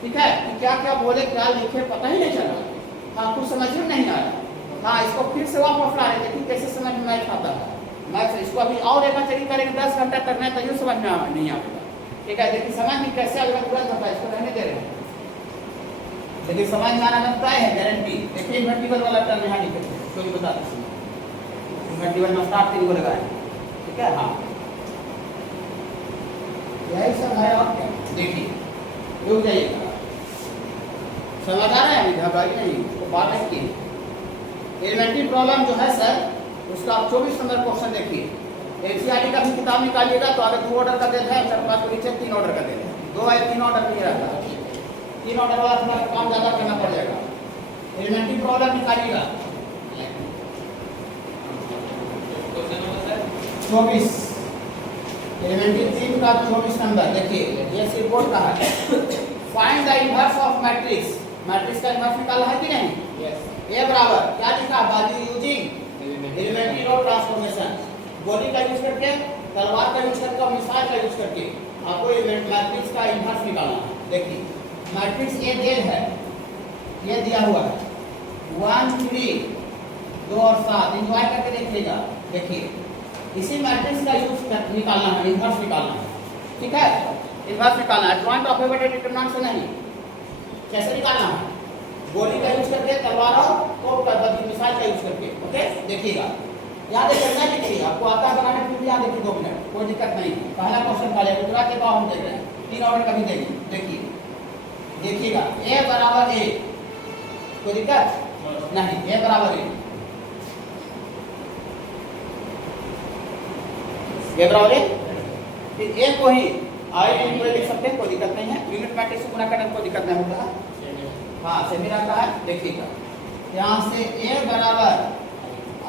ठीक है कि क्या क्या बोले क्या लिखे पता ही नहीं चला, हाँ कुछ समझ में नहीं आया। हाँ इसको फिर से वापस ला रहे थे कि कैसे समझ में मैथ आता है, मैथ इसको अभी और एक चेक करेंगे 10 घंटा करना है तो यूँ समझ में नहीं आएगा। ठीक है देखिए समझ में कैसे अगर तुरंत होता है, इसको रहने दे रहे हैं, लेकिन समझ में आना बनता है गारंटी। देखिए इन्वर्टिबल वाला टर्म यहाँ लिखे थे, तो भी बताते हैं इन्वर्टिबल में स्टार्ट 3 को लगाए। ठीक है हाँ यही सब है और क्या। देखिए रुक जाइएगा, समझ आ रहा है अभी घबराइए नहीं, उसको बात नहीं की। एलिमेंट्री प्रॉब्लम जो है सर उसका आप 24 नंबर क्वेश्चन देखिए, एनसीईआरटी का भी किताब निकालिएगा तो आगे 2 ऑर्डर का दे है, 4-5 को नीचे 3 ऑर्डर का दे है, 2 या 3 ऑर्डर नहीं रहता, 3 ऑर्डर वाला थोड़ा काम ज़्यादा करना पड़ जाएगा। एलिमेंट्री प्रॉब्लम निकालिएगा 24 एलिमेंट्री 3 का 24 नंबर देखिए, ये सिर्फ बोर्ड का है। Find the inverse of matrix, matrix का इनवर्स निकाला है कि नहीं? यस। ए बराबर क्या लिखा by using elementary row transformation, गोली का यूज करके, तलवार का यूज करके और मिसाइल का यूज करके आपको मैट्रिक्स का इनवर्स निकालना है। देखिए मैट्रिक्स ए दिया है, ये दिया हुआ है 1 3 2 और 7, एंजॉय करके देखिएगा। देखिए इसी मैट्रिक्स का यूज निकालना है, इनवर्स निकालना है। ठीक है इनवर्स निकालना है, जॉइंट ऑफ एवरेज डिटरमिनेंट से नहीं। कैसे निकालना है? गोली का यूज करके, तलवार और तोप का मिसाइल का यूज करके। ओके देखिएगा याद रखना देखिए, आपको आता है बनाने फिर भी याद देखिए 2 मिनट कोई दिक्कत नहीं। पहला क्वेश्चन पहले दूसरा के बाद हम देख रहे हैं, 3 ऑर्डर का भी देंगे। देखिए देखिएगा ए बराबर ए, कोई दिक्कत नहीं, ए बराबर ए, ये बराबर है। फिर ए को ही आई इनटू लिख सकते हैं, कोई दिक्कत नहीं है, यूनिट मैट्रिक्स से गुणा करने में कोई दिक्कत नहीं होता है। हाँ सेमी रहता है। देखिएगा यहाँ से ए बराबर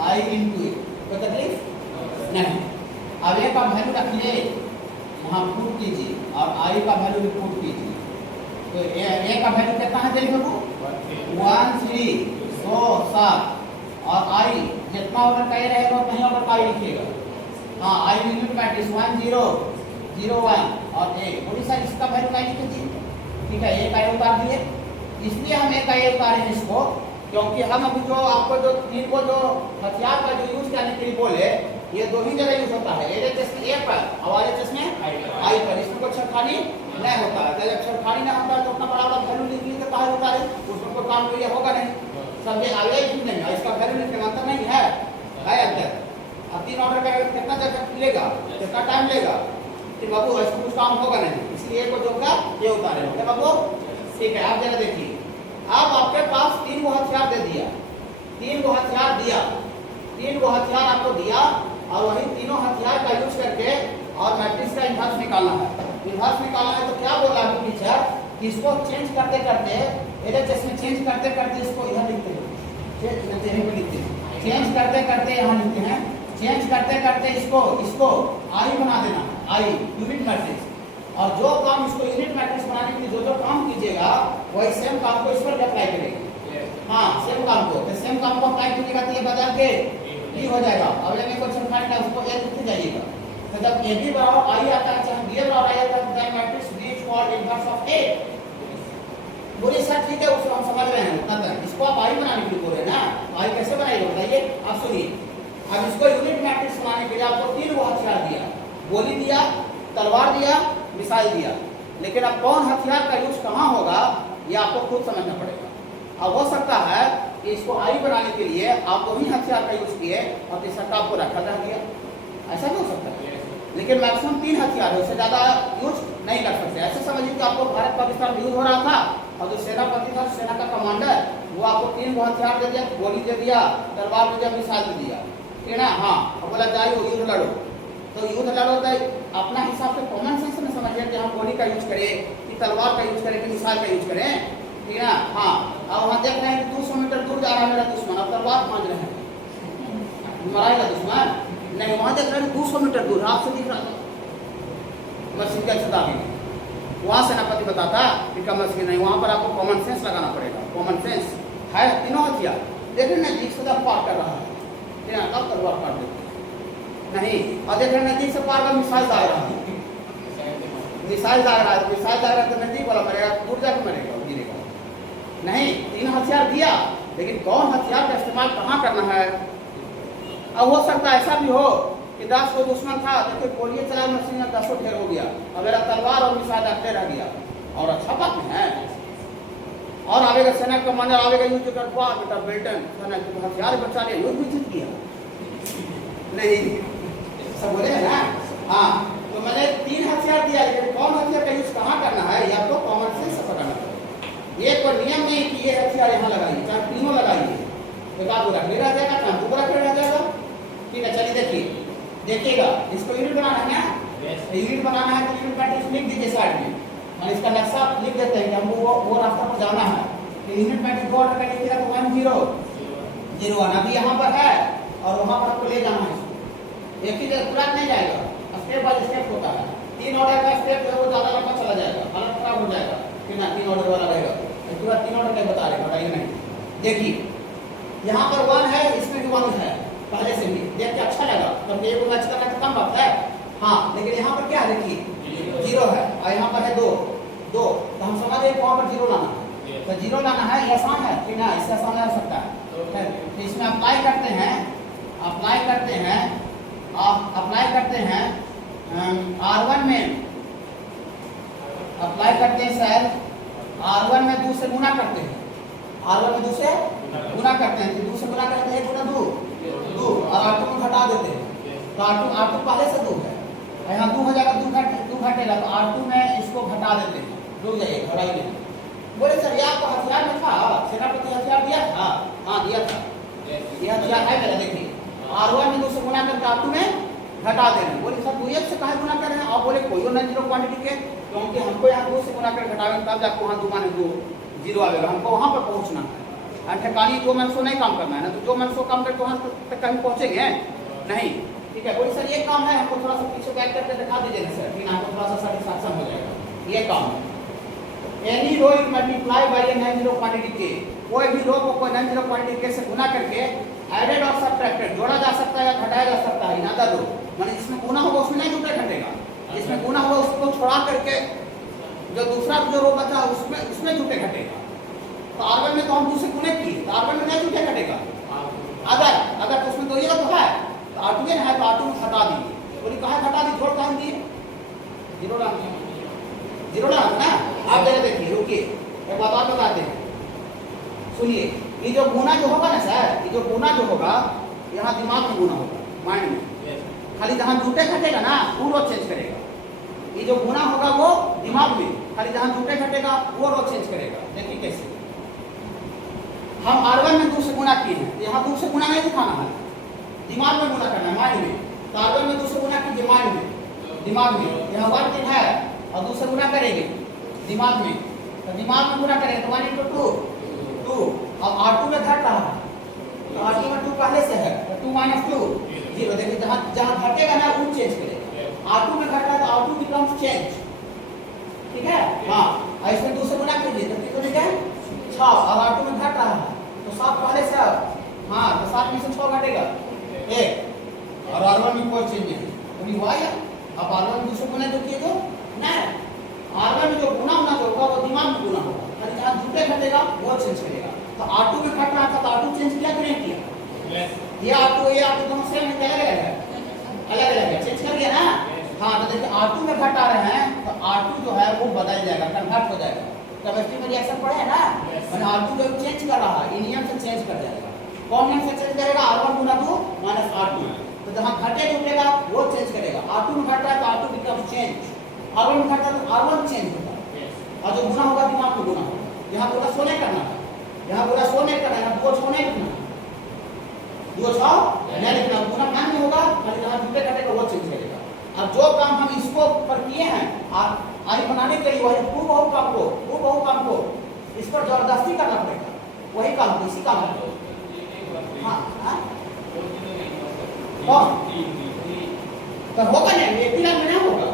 आई इनटू कोई तकलीफ नहीं। अब ए का वैल्यू रखिए यहाँ पुट कीजिए और आई का वैल्यू भी पुट कीजिए। तो ए का वैल्यू कितना है देखो 1 3 2 7 और आई जितना ऑर्डर का ए रहेगा उतना ऑर्डर का आई लिखिएगा। हाँ आई यूनिट मैट्रिक्स 1 0 0 1 और ए थोड़ी सा इसका वैल्यू का लिख दीजिए। ठीक है ए का ए उतार दिए, इसलिए हम ए का ए उतारे इसको क्योंकि हम अभी जो आपको जो 3 को जो हथियार का जो यूज करने के लिए बोले ये 2 ही जगह यूज होता है, एलएचएस में ए पर और एलएचएस में आई पर, इसमें कोई छेड़खानी नहीं होता है। जब छेड़खानी नहीं होता है तो अपना बड़ा बड़ा वैल्यू लिख लीजिए, कहा उतारे उसमें कोई काम कोई होगा नहीं, सब ये आगे ही नहीं है, इसका वैल्यू लिखने में अंतर नहीं है अंतर। अब 3 ऑर्डर का कितना जगह लेगा, कितना टाइम लेगा कि बाबू ऐसा कुछ काम होगा नहीं, इसलिए को जो का ये उतारे होगा बाबू। ठीक है आप जरा देखिए, अब आपके पास 3 को हथियार दे दिया, 3 को हथियार दिया, 3 को हथियार आपको दिया और वही तीनों हथियार का यूज करके और मैट्रिक्स का इनवर्स निकालना है। इनवर्स निकालना है तो क्या बोला है टीचर कि इसको चेंज करते करते एलएचएस में चेंज करते करते इसको इधर लिखते हैं, चेंज करते करते यहाँ लिखते हैं, चेंज करते करते इसको आई बना देना, आई यूनिट मैट्रिक्स, और जो काम इसको यूनिट मैट्रिक्स बनाने के लिए जो काम कीजिएगा वही सेम काम को इस पर अप्लाई करेंगे। हाँ सेम काम को, तो सेम काम को अप्लाई कीजिएगा तो ये बदल के बी हो जाएगा। अब लेने को छेड़खानी का उसको ए लिखते जाइएगा, तो जब ए बी बराबर आई आता है चाहे बी बराबर आई आता है that matrix B is called inverse of A. बोलिए सर ठीक है उसको हम समझ रहे हैं उतना तक, इसको आप आई बनाने के लिए बोल रहे हैं ना, आई कैसे बनाइएगा बताइए आप सुनिए। अब इसको यूनिट मैट्रिक्स बनाने के लिए आपको 3 को हथियार दिया, गोली दिया, तलवार दिया, मिसाइल दिया, लेकिन अब कौन हथियार का यूज कहाँ होगा ये आपको खुद समझना पड़ेगा। अब हो सकता है कि इसको आई बनाने के लिए आप वही हथियार का यूज किए और तीसरा का आपको रखा रह गया, ऐसा भी हो सकता है। लेकिन मैक्सिमम 3 हथियार है, उससे ज़्यादा यूज नहीं कर सकते। ऐसे समझिए कि आपको भारत पाकिस्तान युद्ध हो रहा था और जो सेनापति था सेना का कमांडर वो आपको 3 को हथियार दे दिया, गोली दे दिया, तलवार दे दिया, मिसाइल दे दिया, ठीक है ना। हाँ और बोला जाइए युद्ध लड़ो, तो युद्ध लड़ो तो अपना हिसाब से कॉमन सेंस में समझिए कि हम गोली का यूज करें कि तलवार का यूज करें कि मिसाइल का यूज करें, ठीक है ना। हाँ अब वहाँ देख रहे हैं कि 200 मीटर दूर जा रहा है मेरा दुश्मन, अब तलवार मांग रहे हैं, मराएगा दुश्मन नहीं, वहाँ देख रहे हैं 200 मीटर दूर आपसे दिख रहा था मशीन का छता भी नहीं, वहाँ सेनापति बताता कि कम मशीन नहीं, वहाँ पर आपको कॉमन सेंस लगाना पड़ेगा। कॉमन सेंस है, तीनों हथियार देखिए नजदीक से पार कर रहा है, तब तलवार काट देते नहीं। और देख रहे नजदीक से पार का मिसाइल दाग रहा है, मिसाइल दाग रहा है, मिसाइल दाग रहा है तो नजदीक वाला मरेगा, दूर जाकर मरेगा, गिरेगा नहीं। 3 हथियार दिया, लेकिन कौन हथियार का इस्तेमाल कहाँ करना है। अब हो सकता है ऐसा भी हो कि 10 को दुश्मन था, देखिए गोलियां चला मशीन में 10 ढेर हो गया, अब मेरा तलवार और मिसाइल रखते रह गया। और अच्छा बात है। और आवेगा सेना कमांडर आवेगा युद्ध कर, वाह बेटा बेल्टन सेना हथियार बचा लिया, युद्ध भी जीत गया नहीं, सब बोले ना। हाँ, तो मैंने 3 हथियार दिया, लेकिन कौन हथियार का यूज कहाँ करना है, या तो कॉमन सेंस से पकड़ना पड़ेगा। ये कोई नियम नहीं कि ये हथियार यहाँ लगाइए, चाहे तीनों लगाइए, एक आध रख रह जाएगा, चाहे दो रख रह जाएगा। ठीक है, चलिए देखिए, देखिएगा इसको यूनिट बनाना है ना, यूनिट बनाना है तो यूनिट मैट्रिक्स लिख दीजिए साइड में, और इसका नक्शा लिख देते हैं कि हमको वो रास्ता पर जाना है। तो यूनिट मैट्रिक्स को ऑर्डर करके लिखिएगा तो 1 0 0 1 अभी यहाँ पर है, और वहाँ पर आपको ले जाना है। एक ही जगह तुरंत नहीं जाएगा, स्टेप बाय स्टेप होता है। 3 ऑर्डर का स्टेप है वो ज़्यादा लंबा चला जाएगा, हालत खराब हो जाएगा कि ना 3 ऑर्डर वाला रहेगा, पूरा 3 ऑर्डर का बता रहे बताइए नहीं। देखिए यहाँ पर 1 है, इसमें भी 1 है, पहले से भी देख के अच्छा लगा, तब एक मैच करना तो कम बात है। हाँ, लेकिन यहाँ पर क्या है, देखिए 0 है, और यहाँ पर है 2 2, तो हम समझ रहे वहाँ पर 0 लाना है, तो 0 लाना है, ये आसान है कि ना, इससे आसान हो सकता है। तो इसमें अप्लाई करते हैं, अप्लाई करते हैं, अप्लाई करते हैं R1 में, अप्लाई करते हैं सर, R1 में 2 से गुना करते हैं, R1 में 2 से गुना करते हैं, तो 2 से गुना करते हैं 1 गुना 2 2, और R2 को घटा देते हैं, तो R2 पहले से 2 है, यहाँ 2 हो जाएगा, 2 घटेगा, तो R2 में इसको घटा देते हैं, रुक जाइए घटाइए। बोले सर ये आपको हथियार में था, सेनापति हथियार दिया था, हाँ दिया था, ये हथियार है मेरा, देखिए R1 में 2 से गुना करके R2 में घटा दे रहे हैं। बोले सर 2 से कहाँ गुना कर रहे हैं, आप बोले कोई नॉन जीरो क्वांटिटी के, क्योंकि हमको यहाँ 2 से गुना कर घटाएंगे तब जाकर वहाँ 2 माने 2 0 आएगा, हमको वहाँ पर पहुँचना है। ठिकानी 2 मैक्सो नहीं काम करना है ना, तो 2 मैक्सो काम करके वहाँ तक कहीं पहुँचेंगे नहीं। ठीक है, बोले सर ये काम है, हमको थोड़ा सा पीछे बैक करके दिखा दीजिए सर, फिर हमको थोड़ा सा सेटिस्फैक्शन हो जाएगा। ये काम है, any row is multiply by a non zero quantity के, कोई भी रो को कोई नॉन जीरो क्वांटिटी के से गुना करके एडेड और सब्ट्रैक्टेड जोड़ा जा सकता है या घटाया जा सकता है। इन अदर रो माने जिसमें गुना होगा उसमें नहीं जुटे घटेगा, जिसमें गुना होगा उसको छोड़ा करके जो दूसरा जो रो बचा उसमें जुटे घटेगा। तो R1 में तो हम 2 से गुणे किए, तो R1 में नहीं जुटे घटेगा, अगर तो उसमें 2 ये तो है, तो R2 में है तो R2 में घटा दीजिए। बोली कहाँ घटा दी, जोड़ कहाँ दिए, 0 डाल दिए, 0 डाल ना। आप जरा देखिए, रुकिए एक बात और बताते हैं, सुनिए। ये जो गुना जो होगा ना सर, ये जो गुना जो होगा यहाँ दिमाग में गुना होगा, माइंड में, खाली जहाँ जुटे घटेगा ना वो रो चेंज करेगा। ये जो गुना होगा वो दिमाग में, खाली जहाँ जुटे घटेगा वो रो चेंज करेगा। देखिए कैसे, हम R1 में 2 से गुना किए हैं, यहाँ 2 से गुना नहीं दिखाना है, दिमाग में गुना करना है, माइंड में। तो R1 में 2 से गुना कीजिए माइंड में, दिमाग में, यहाँ 1 दिन है और 2 से गुना करेंगे दिमाग में, तो दिमाग में गुना करेंगे तो 1 × 2 2। अब R2 में घट रहा है, तो R2 में 2 पहले से है, तो 2 - 2 0। देखिए जहाँ घटेगा ना वो चेंज करेगा। R2 में घट रहा है तो R2 बिकम्स चेंज, ठीक है। हाँ, और इसमें 2 से गुना कीजिए तो कितना देगा 6। अब R2 में घट रहा है तो 7 पहले से, हाँ तो 7 में से 6 घटेगा 1, और R1 में कोई चेंज नहीं, अभी हुआ या। अब R1 में 2 से गुना जो किए तो नहीं, R1 में जो गुना होना जो होगा वो दिमाग में गुना होगा, खाली जहाँ जुटे घटेगा वो चेंज करेगा। तो R2 में घट रहा था तो R2 चेंज किया कि नहीं किया, ये R2 दोनों सेम है, अलग अलग है, अलग अलग है, चेंज कर दिया ना। हाँ, तो देखिए R2 में घटा रहे हैं तो R2 जो है वो बदल जाएगा, कन्वर्ट हो जाएगा। केमिस्ट्री में रिएक्शन पढ़े है ना, मैंने R2 जो चेंज कर रहा है इनियम से चेंज कर जाएगा। कौन नियम से चेंज करेगा, R1 × 2 - R2। तो जहाँ घटे जुटेगा वो चेंज करेगा। R2 में घट रहा है तो R2 बिकम्स चेंज, R1 में घटा तो R1 चेंज होगा, और जो गुना होगा दिमाग में गुना होगा। यहाँ पूरा शो नहीं करना है, यहाँ पूरा शो नहीं करना है, 2 छो नहीं लिखना, 2 छो नहीं लिखना, गुना मान में होगा, खाली जहाँ जुटे घटेगा वो चेंज करेगा। अब जो काम हम इसको पर किए हैं आई बनाने के लिए, वही बहु काम को इस पर जबरदस्ती करना पड़ेगा, वही काम को, इसी काम को। हाँ हाँ तो होगा नहीं, एक ही में नहीं होगा,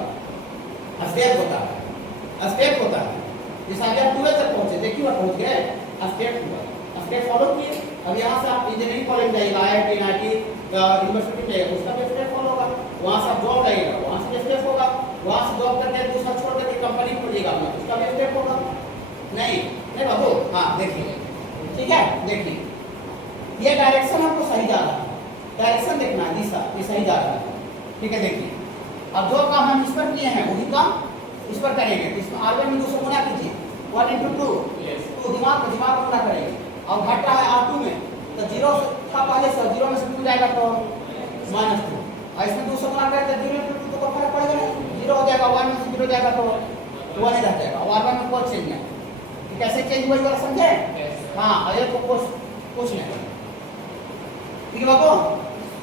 स्टेप होता है, स्टेप होता है। जैसे अगर आप 12 तक पहुंचे, देखिए आप पहुंच गए, स्टेप हुआ, स्टेप फॉलो किए। अब यहाँ से आप इंजीनियरिंग कॉलेज जाइएगा, IIT, NIT, यूनिवर्सिटी में उसका भी स्टेप फॉलो होगा, वहाँ से जॉब लगेगा, वहाँ से स्टेप होगा, वहाँ से जॉब करके दूसरा छोड़ करके कंपनी खोलिएगा अपना, उसका भी स्टेप होगा। नहीं बाबू, हाँ देखिए, ठीक है, देखिए ये डायरेक्शन आपको सही जा रहा है, डायरेक्शन देखना है, दिशा ये सही जा रहा है, ठीक है। देखिए अब जो काम हम इस पर किए हैं वही काम इस पर करेंगे, इसमें R1 में 2 से गुना कीजिए, 1 × 2 तो दिमाग को गुना करेंगे, और घट रहा है R2 में तो 0 था पहले से, 0 में से 2 जाएगा तो -2, और इसमें 2 से गुना करें तो 0 × 2 तो कोई फर्क पड़ेगा नहीं, 0 हो जाएगा, 1 में से 0 जाएगा तो 1 ही रह जाएगा, और R1 में कोई चेंज नहीं, कैसे चेंज हुआ ये समझे? हाँ, और ये तो कुछ नहीं, ठीक है बाबू।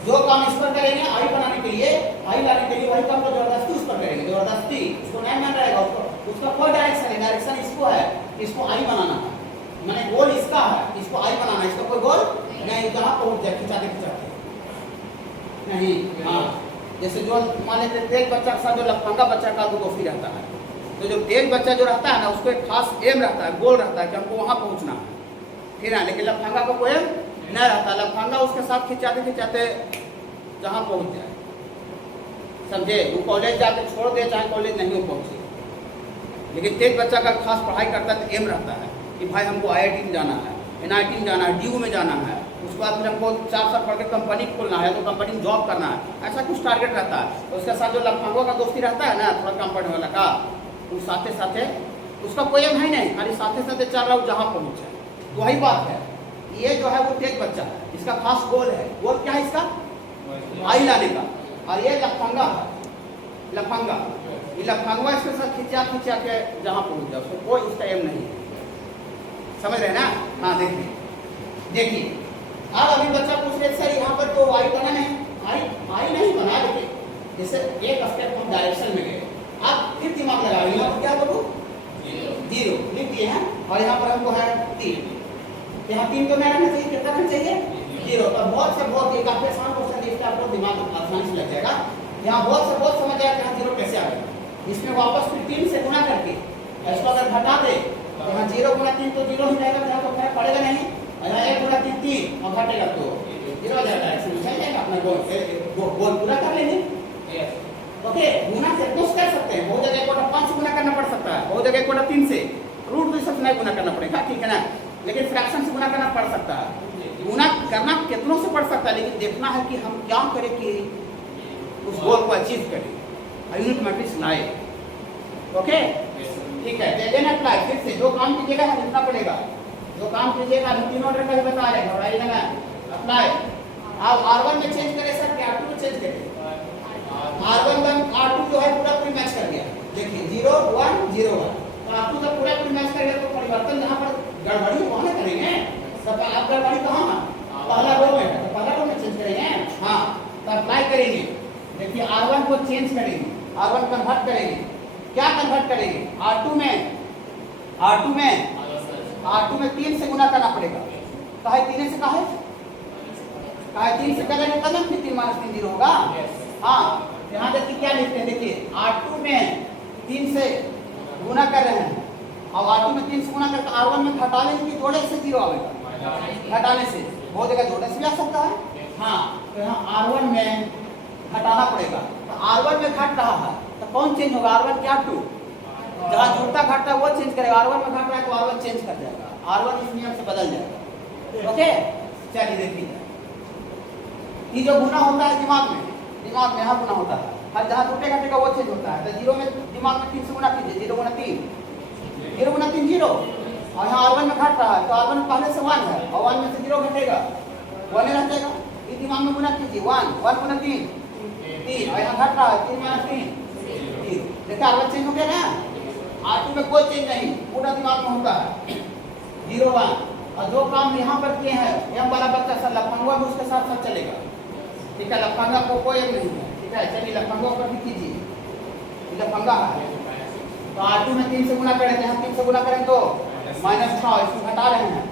जो काम इस पर करेंगे आई बनाने के लिए, आई लाने के लिए, वही काम को जबरदस्ती उस पर करेंगे, जबरदस्ती उसको नहीं मान रहेगा, उसका कोई डायरेक्शन है, डायरेक्शन इसको है, इसको आई बनाना है, मैंने गोल इसका है, इसको आई बनाना है, इसका कोई गोल नहीं, कहाँ पहुंच जाए खिंचाते नहीं। हाँ, जैसे जो मान लेते तेज बच्चा के साथ जो लफंगा बच्चा का तो दोस्ती रहता है, तो जो तेज बच्चा जो रहता है ना उसको एक खास एम रहता है, गोल रहता है कि हमको वहाँ पहुँचना है, ठीक है, लेकिन लफंगा को कोई एम नहीं रहता, लफंगा उसके साथ खिंचाते खिंचाते जहाँ पहुँच जाए, समझे, वो कॉलेज जाके छोड़ दे चाहे कॉलेज नहीं हो पहुँचे, लेकिन तेज बच्चा का खास पढ़ाई करता है तो एम रहता है कि भाई हमको IIT में जाना है, NIT में जाना है, DU में जाना है, उसके बाद फिर हमको 4 साल पढ़ के कंपनी खोलना है तो कंपनी में जॉब करना है, ऐसा कुछ टारगेट रहता है। तो उसके साथ जो लफंगों का दोस्ती रहता है ना थोड़ा कंपनी वाला का, उस साथे साथे उसका कोई एम है नहीं, खाली साथे साथे चल रहा है जहाँ पहुँचे, तो वही बात है। ये जो है वो तेज बच्चा है, इसका खास गोल है, गोल क्या है इसका? आई लाने का, और ये लफंगा है, लफंगा ये लफंगा इसके साथ खिंचा के जहाँ पहुँच जाए, उसको कोई उसका एम नहीं है, समझ रहे ना? हाँ देखिए अब अभी बच्चा पूछ रहे सर यहाँ पर तो आई बना नहीं, आई नहीं बना, लेकिन जैसे एक स्टेप हम डायरेक्शन में गए, आप फिर दिमाग लगा रहे हैं, क्या करूँ? 0 लिख दिए हैं, और यहाँ पर हमको है 3, यहाँ 3 तो नहीं रहना चाहिए, कितना रहना चाहिए? 0। तो बहुत से बहुत एक आपके आसान क्वेश्चन देखते आपको दिमाग आसानी से लग जाएगा, यहाँ बहुत से बहुत समझ आएगा यहाँ 0 कैसे आ गया, इसमें वापस फिर 3 से गुना करके इसको अगर घटा दे तो यहाँ 0 × 3 तो 0 ही जाएगा, यहाँ तो फर्क पड़ेगा नहीं, और यहाँ 1 × 3 3 और घटेगा तो 0 हो जाएगा, इसमें चल जाएगा अपना गोल पूरा कर लेंगे। ओके, गुना से कुछ कर सकते हैं, बहुत जगह 1/5 से गुना करना पड़ सकता है, बहुत जगह 1/3 से, √2 से नहीं गुना करना पड़ेगा, ठीक है ना, लेकिन फ्रैक्शन से गुना करना पड़ सकता है, गुना करना कितनों से पड़ सकता है, लेकिन देखना है कि हम क्या करें कि उस गोल को अचीव करें, यूनिट मैट्रिक्स लाए। ओके ठीक है, देन अप्लाई, फिर से जो काम कीजिएगा लिखना पड़ेगा, जो काम कीजिएगा हम 3 ऑर्डर का ही बता रहे हैं, घबराइए ना। अप्लाई, आप R1 में चेंज करें सर कि R2 में चेंज करें? R1 में R2 जो है पूरा प्री मैच कर दिया, देखिए 0 1 0 1, तो R2 का पूरा प्री मैच कर दिया, तो परिवर्तन जहाँ पर गड़बड़ी वहाँ करेंगे, तब आप गड़बड़ी कहाँ है? पहला रो में है, तो पहला रो में चेंज करेंगे, हाँ, तो अप्लाई करेंगे, देखिए R1 को चेंज करेंगे, R1 कन्वर्ट करेंगे, क्या कन्वर्ट करेंगे? R2 में 3 से गुना करना पड़ेगा, कहे 3 से कहे 3 से करेंगे तब फिर 3 - 3 0 होगा। हाँ, यहाँ देखिए क्या लिखते हैं, देखिए R2 में 3 से गुना कर रहे हैं, और R2 में 3 से गुना करके R1 में घटाने से जोड़े से 0 आएगा, घटाने से, बहुत जगह जोड़ने से भी आ सकता है। हाँ, तो यहाँ R1 में घटाना पड़ेगा, तो R1 में घट रहा है तो कौन चेंज होगा? R1 क्या 2, जहाँ जुड़ता घटता है वो चेंज करेगा, R1 में घट रहा है तो R1 चेंज कर जाएगा, R1 इस नियम से बदल जाएगा। ओके, चलिए देखिए, ये जो गुना होता है दिमाग में यहाँ गुना होता है, हर जहाँ टूटे घटेगा वो चेंज होता है, तो 0 में दिमाग में 3 से गुना कीजिए, 0 × 3 0, और यहाँ R1 में घट रहा है तो R1 पहले से 1 है, और 1 में से 0 घटेगा 1 रह जाएगा, ये दिमाग में गुना कीजिए, 1 × 3 3, और यहाँ घट रहा है 3 - 3 3, देखिए R1 चेंज हो गया ना, R2 में कोई चेंज नहीं, पूरा दिमाग में होता है 0 1, और जो काम यहाँ पर किए हैं M वाला बच्चा सर लफंगा भी उसके साथ साथ चलेगा, ठीक है, लफंगा को कोई नहीं है, ठीक है, चलिए लफंगा पर भी कीजिए, लफंगा है, तो R2 में 3 से गुना करें, यहाँ 3 से गुना करें तो -6, इसको घटा रहे हैं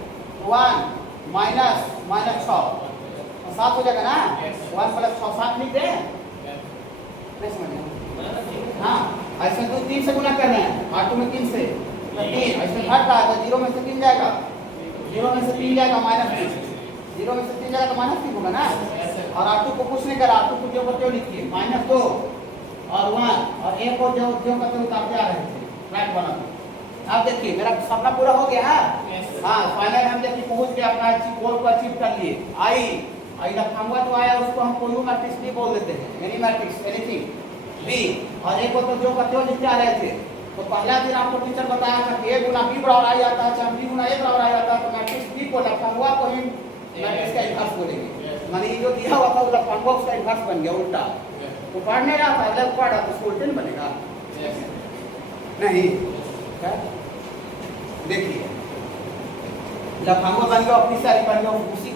1 - -6 7 हो जाएगा ना, 1 + 6 7 लिख दे, नहीं समझ? हाँ, ऐसे तो 3 से गुना कर रहे हैं, R2 में 3 से 3, ऐसे घट रहा है तो 0 में से 3 जाएगा, 0 में से 3 जाएगा -3, 0 में से 3 जाएगा तो -3 होगा ना। और R2 को कुछ नहीं करा, R2 को जो बच्चे लिखिए -2 और 1 और a को जो बच्चे उतारते आ रहे थे राइट बना। अब देखिए मेरा सपना पूरा हो गया है। हाँ फाइनल हम देखिए पहुंच गए, अपना गोल को अचीव कर लिए। आई लफंगा तो आया, उसको हम कोई मैट्रिक्स नहीं बोल देते हैं, एनी मैट्रिक्स एनीथिंग बी। और एक को तो जो बच्चे लिखते आ रहे थे, तो पहला दिन आपको टीचर बताया था कि a गुना b बराबर आ जाता है, चाहे b गुना a बराबर आ जाता है, तो मैट्रिक्स b को लफंगा को ही मैट्रिक्स का इन्वर्स बोलेंगे। माने ये जो दिया हुआ था वो लफंगा उसका इन्वर्स बन गया उल्टा। तो पढ़ नहीं रहा था, अलग पढ़ रहा तो उसको उल्टे नहीं बनेगा नहीं। देखिए लफंगा बन गया, ऑफिसर बन गया,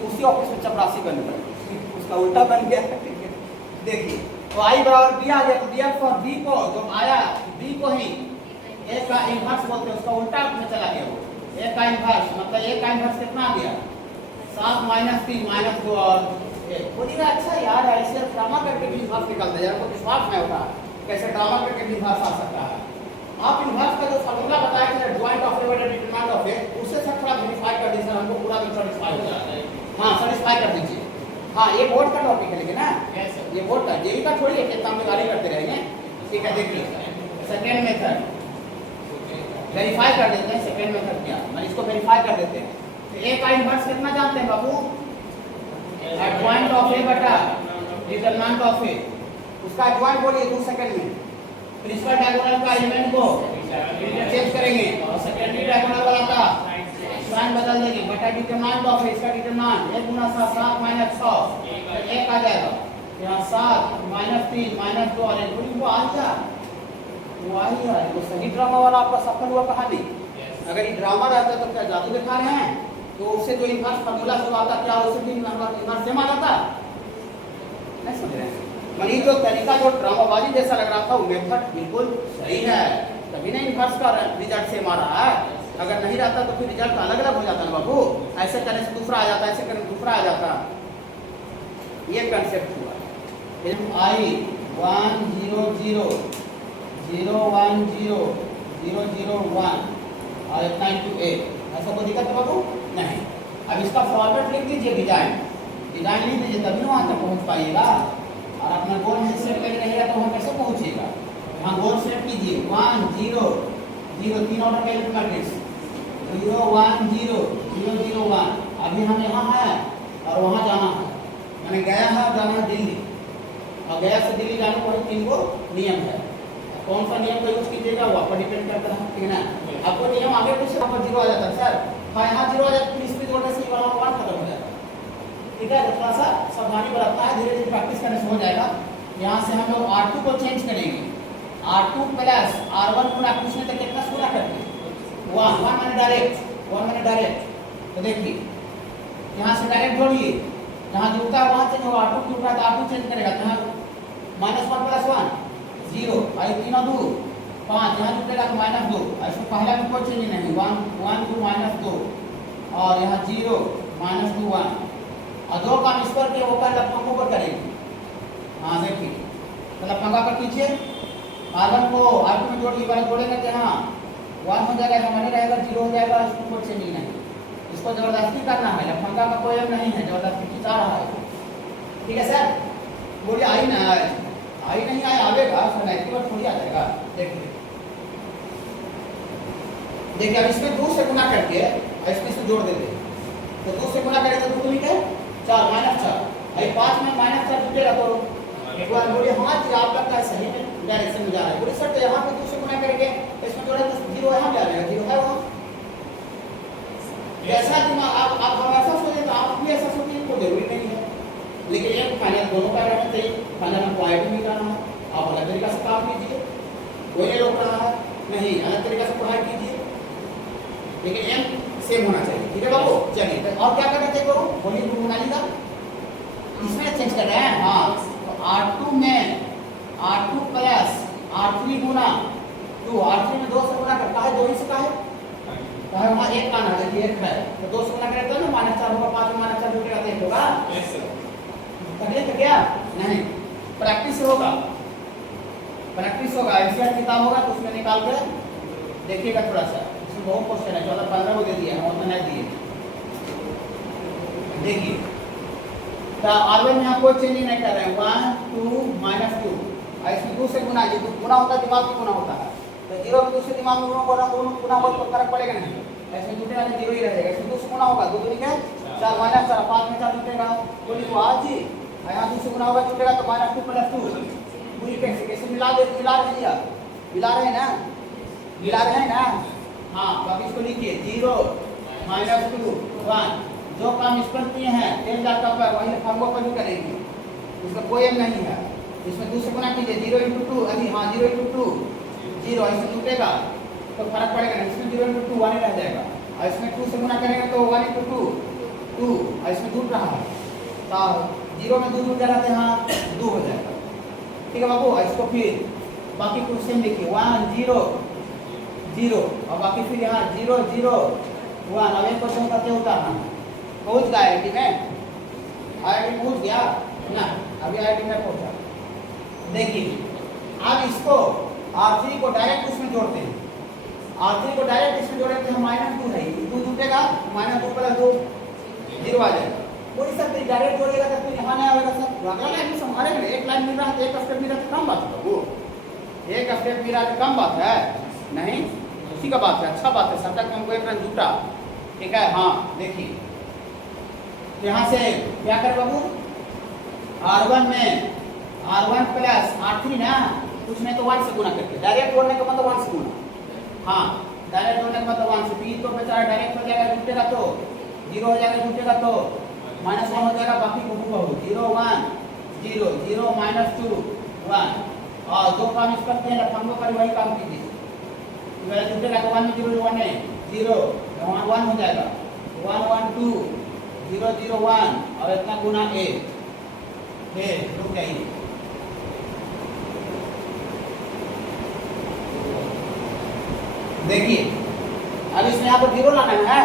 उसी ऑफिस में चपरासी बन गया, उसका उल्टा बन गया। देखिए तो आई बराबर बी आ गया, तो दिया फॉर बी को जो आया बी को ही ए का इन्वर्स बोलते हैं, उसका उल्टा में चला गया वो ए का इन्वर्स। मतलब ए का इन्वर्स कितना आ गया 7 -3 -2 और 1। बोलिएगा अच्छा यार ऐसे ड्रामा करके भी इन्वर्स निकालते हैं, आपको विश्वास नहीं होता कैसे ड्रामा करके भी इन्वर्स आ सकता है। आप इन्वर्स का जो फार्मूला बताया कि ज्वाइंट ऑफ ए बटा डिटरमिनेंट ऑफ ए, उससे सब थोड़ा वेरीफाई कर दीजिए, हमको पूरा सेटिस्फाई हो जाए। हां सेटिस्फाई कर दीजिए। हाँ ये बोर्ड का टॉपिक है लेकिन ना ये बोर्ड का जेई का थोड़ी है, हम गाली करते रहेंगे। ठीक है देखिए सेकंड मेथड वेरीफाई कर देते हैं। सेकंड मेथड क्या, मैं इसको वेरीफाई कर देते हैं। तो ए का इन्वर्स कितना जानते हैं बाबू, एडजॉइंट ऑफ ए बटा डिटरमिनेंट ऑफ ए। उसका एडजॉइंट बोलिए 2 सेकंड में। प्रिंसिपल डायगोनल का एलिमेंट को इंटरचेंज करेंगे और सेकेंडरी डायगोनल वाला का साइन बदल देंगे बटा डिटरमिनेंट ऑफ ए। इसका डिटरमिनेंट 1 गुना 7 -6 1 आ जाएगा। यहाँ 7 -3 -2 और 1 वो आ गया, वो आ गया। तो सही ड्रामा वाला आपका सफल हुआ कहानी। अगर ये ड्रामा रहता तो क्या जादू दिखा रहे हैं, तो उससे जो इन्वर्स फार्मूला सब आता क्या उससे भी इन्वर्स सेम आ जाता। नहीं समझ रहे हैं, मतलब ये जो तरीका जो ड्रामाबाजी जैसा लग रहा था वो मेथड बिल्कुल सही है, तभी नहीं इन्वर्स का रिजल्ट सेम आ रहा है। अगर नहीं रहता तो फिर रिजल्ट अलग अलग हो जाता है बाबू, ऐसे करने से दूसरा आ जाता, ऐसे करने से दूसरा आ जाता। ये कंसेप्ट हुआ I 1 0 0 0 1 0 0 0 1 और 9 to 8। ऐसा कोई दिक्कत है बाबू नहीं। अब इसका फॉर्मेट लिख दीजिए, डिजाइन लिख दीजिए, तभी वहाँ तक पहुँच पाइएगा। और अपना गोल नहीं सेट करके रहेगा तो वहाँ कैसे पहुँचिएगा। यहाँ गोल सेट कीजिए 1 0 0 3 ऑर्डर का एलिमेंट मैट्रिक्स 0 1 0 0 0 1। अभी हम यहाँ हैं और वहाँ जाना है, मैंने गया है जाना है दिल्ली, और गया से दिल्ली जाने को 3 गो नियम है। कौन सा नियम का यूज कीजिएगा वो आप पर डिपेंड करता है, ठीक है ना। आपको नियम आगे कुछ यहाँ पर 0 आ जाता है सर, हाँ यहाँ 0 आ जाता है, स्पीड जोड़ने से वाला 1 खत्म हो जाता है। ठीक है, तो थोड़ा सा सावधानी बरतना है, धीरे धीरे प्रैक्टिस करने से हो जाएगा। यहाँ से हम लोग R2 को चेंज करेंगे, R2 प्लस R1 गुना पूछने तक कितना गुना करते हैं 1 मैंने डायरेक्ट। तो देखिए यहाँ से डायरेक्ट जोड़िए, जहाँ जुड़ता है वहाँ चेंज होगा, R2 जुड़ रहा है तो R2 चेंज करेगा, तो -1 + 1 0 आई 3 और 2 5, यहाँ जुड़ेगा तो -2। इसमें पहला में कोई चेंज नहीं, 1 2 -2 और यहाँ 0 -2 1 और 2 का मिस करके वो पर लफंगों पर करेंगे। हाँ देखिए तो लफंगा पर कीजिए, R1 को R2 में जोड़िए, वाला जोड़ेगा कि हाँ 1 हो जाएगा, हमारे रहेगा 0 हो जाएगा, इसको कोई चेंज नहीं। इसको जबरदस्ती करना है, लफंगा का कोई अब नहीं है, जबरदस्ती खिंचा रहा है। ठीक है सर, बोलिए आई ना आई नहीं आए आवेगा सर, नेगेटिव बार थोड़ी आ जाएगा। देखिए अब इसमें 2 से गुना करके इसमें से जोड़ देते हैं, तो 2 से गुना करेंगे तो 2 दूनी 4 -4 आई 5 में -4 जुटेगा तो एक बार बोलिए हाँ जी आप लगता है सही में डायरेक्शन में जा रहा है। बोलिए सर तो यहाँ पे 2 से गुना करके इसमें जोड़े तो 0 यहाँ पे आ जाएगा, 0 है वहाँ। ऐसा दिमाग आप हमेशा सोचें तो आप भी ऐसा सोचिए, कोई जरूरी नहीं है, लेकिन एक फाइनल दोनों का रहना चाहिए। फाइनल में पॉइंट भी करना है, आप अलग तरीका से काम कीजिए, कोई नहीं रोक रहा है, नहीं अलग तरीका से पढ़ाई कीजिए, लेकिन एम सेम होना चाहिए। ठीक है बाबू, चलिए और क्या करना चाहिए बाबू, बोलिए बनाइएगा। इसमें चेंज कर रहे हैं हाँ, तो R2 में R2 प्लस R3 गुना 2, R3 में 2 से गुना करता है, 2 ही से का है वहाँ 1 का ना, देखिए 1 है तो 2 से गुना करेगा तो ना -4 होगा, 5 में -4 जुटेगा तो 1 होगा। तकलीफ क्या नहीं, प्रैक्टिस होगा, एनसीईआरटी किताब होगा तो उसमें निकाल कर देखिएगा थोड़ा सा, इसमें बहुत क्वेश्चन है, 14 15 को दे दिए हैं, उतना नहीं दिए। देखिए तो R1 में आप कोई चेंज नहीं कर रहे हैं, 1 2 -2 और इसमें 2 से गुना, ये गुना होता है दिमाग में गुना होता है, तो 0 में 2 से दिमाग में गुना हो तो फर्क पड़ेगा नहीं, ऐसे जुटेगा तो 0 ही रहेगा, इसमें 2 से गुना होगा 2 दूनी क्या 4 -4 5 में 4 जुटेगा, बोली तो आज ही यहाँ 2 से गुना होगा जुटेगा तो -2 + 2 पूरी कैसे मिला रहे हैं, मिला रहे हैं ना। हाँ तो अब इसको लिखिए 0 -2 1, जो काम इस पर किए हैं 10 लाख का वही फंगो पर भी करेंगे, इसका कोई एम नहीं है, इसमें 2 से गुना कीजिए 0 × 2 अभी, हाँ 0 × 2 0 इसमें जुटेगा तो फर्क पड़ेगा नहीं, इसमें 0 × 2 1 ही रह जाएगा, और इसमें 2 से गुना करेंगे तो 1 × 2 2, और इसमें जुट रहा है तो 0 में 2 जुट जाएगा तो यहाँ 2 हो जाएगा, ठीक है बाबू। इसको फिर बाकी कुछ सेम लिखिए 1 0 0 और बाकी फिर यहाँ 0 0 1, अब एक क्वेश्चन करते उतारना पहुँच गया IIT में, IIT पहुँच गया ना, अभी IIT में पहुँचा। देखिए अब इसको R3 को डायरेक्ट उसमें जोड़ते हैं, R3 को डायरेक्ट इसमें जोड़े तो हम -2 है, 2 जुटेगा -2 + 2 0 आ जाएगा, कोई सब डायरेक्ट जोड़ेगा तो फिर यहाँ नहीं आएगा सर, अगला लाइन में हमारे में एक लाइन मिल रहा है, एक स्टेप मिल रहा है, कम बात है वो, एक स्टेप मिल रहा है कम बात है नहीं, उसी का बात है, अच्छा बात है, सब तक हमको एक रन जुटा, ठीक है। हाँ देखिए यहाँ से क्या कर बाबू, R1 में R1 + R3 ना, कुछ नहीं तो 1 से गुना करके, डायरेक्ट जोड़ने का मतलब 1 से गुना, हाँ डायरेक्ट जोड़ने का मतलब 1 से, पी तो बेचारा डायरेक्ट हो जाएगा, जुटेगा तो 0 हो जाएगा, जुटेगा तो -1 हो जाएगा, बाकी को 0 1 0 0 -2 1, और जो काम इस पर किया ना फंगो पर वही काम कीजिए, जुटेगा तो 1 में 0 1 है 0, वहाँ 1 हो जाएगा 1 1 2 0 0 1, और इतना गुना a रुक जाइए, देखिए अब इसमें यहाँ पर 0 लाना है,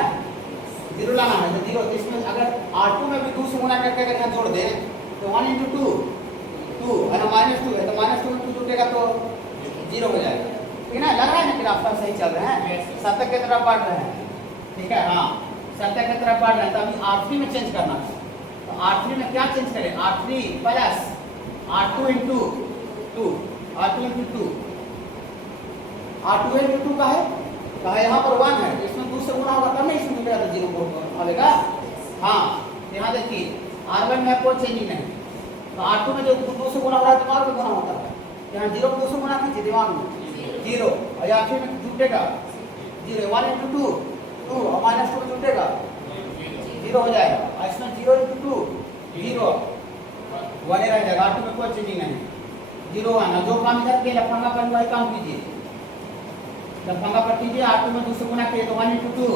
0 लाना है तो 0, तो इसमें अगर R2 में भी 2 से गुना करके अगर यहाँ जोड़ दें तो 1 × 2 2 और -2 है तो -2 में 2 जुटेगा तो 0 हो जाएगा, ठीक है ना, लग रहा है ना कि रास्ता सही चल रहे हैं, सत्य की तरफ बढ़ रहे हैं, ठीक है। हाँ सत्य की तरफ बढ़ रहे हैं, तो अभी R3 में चेंज करना है, तो R3 में क्या चेंज करें, R3 + R2 × 2 R2 × 2 R2 × 2 का है, यहाँ पर 1 है, इसमें 2 से गुना होगा तब नहीं इसमें जुटेगा तो 0 को आएगा। हाँ यहाँ देखिए R1 में कोई चेंज नहीं, तो R2 में जो 2 से गुना हो रहा है दिमाग में गुना होता है, यहाँ 0 को 2 से गुना कीजिए दिमाग में 0, और R3 में जुटेगा 0, 1 × 2 2 और -2 में जुटेगा 0 हो जाएगा, और इसमें 0 × 2 0 1 रह जाएगा, R2 में कोई चेंजिंग नहीं, 0 1, जो काम इधर किया लफंगा पर वही काम कीजिए, लफंगा पर कीजिए, R2 में 2 से गुना किए तो 1 × 2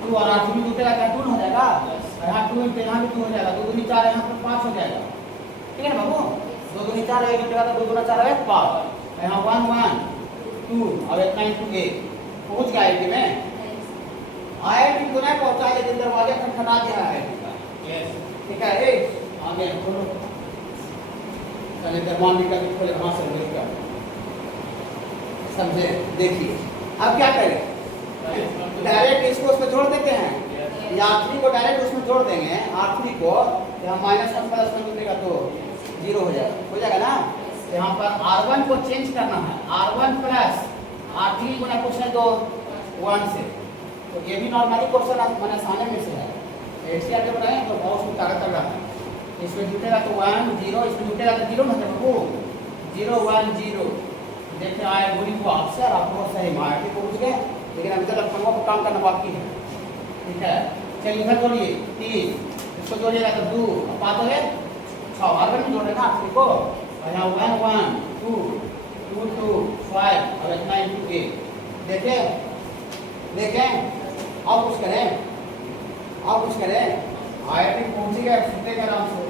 2, और R3 में जुटेगा क्या 2 हो जाएगा, यहाँ 2 × यहाँ भी 2 हो जाएगा, 2 दूनी 4 यहाँ पर 5 हो जाएगा, ठीक है ना बाबू, 2 दूनी 4 1 जुटेगा तो 2 दूना 4 है 5, यहाँ 1 1 2 और इतना × 8 पहुँच गया IIT में, IIT को नहीं पहुँचा लेकिन दरवाजा खटखटा दिया है IIT का, ठीक है। आगे खोलो चले दरवान निकल खोले वहाँ से लेकर समझे, देखिए अब क्या करें, डायरेक्ट इसको उसमें जोड़ देते हैं, या R3 को डायरेक्ट उसमें जोड़ देंगे, R3 को यहाँ -1 + 1 जुटेगा तो 0 हो जाएगा ना, यहाँ पर R1 को चेंज करना है, R1 + R3 गुना कुछ है तो 1 से, तो ये भी नॉर्मली क्वेश्चन आप मैंने सामने में से है, HCR के बनाए तो बहुत उसमें ताकत लग रहा है, इसमें जुटेगा तो 1 0, इसमें जुटेगा तो 0 ना, देखो 0 1 0, देखते आए बोली को अक्सर आप बहुत सही IIT पहुँच गए, लेकिन अभी तक लफंगों को काम करना बाकी है, ठीक है। चलिए इधर जोड़िए 3, इसको जोड़िएगा तो 2 और 5 है 6, R1 में जोड़ रहे ना R3 को, और यहाँ 1 1 2 2 2 5 और इतना × 8, देखें अब कुछ करें, IIT पहुँचेगा, सुनते आराम से।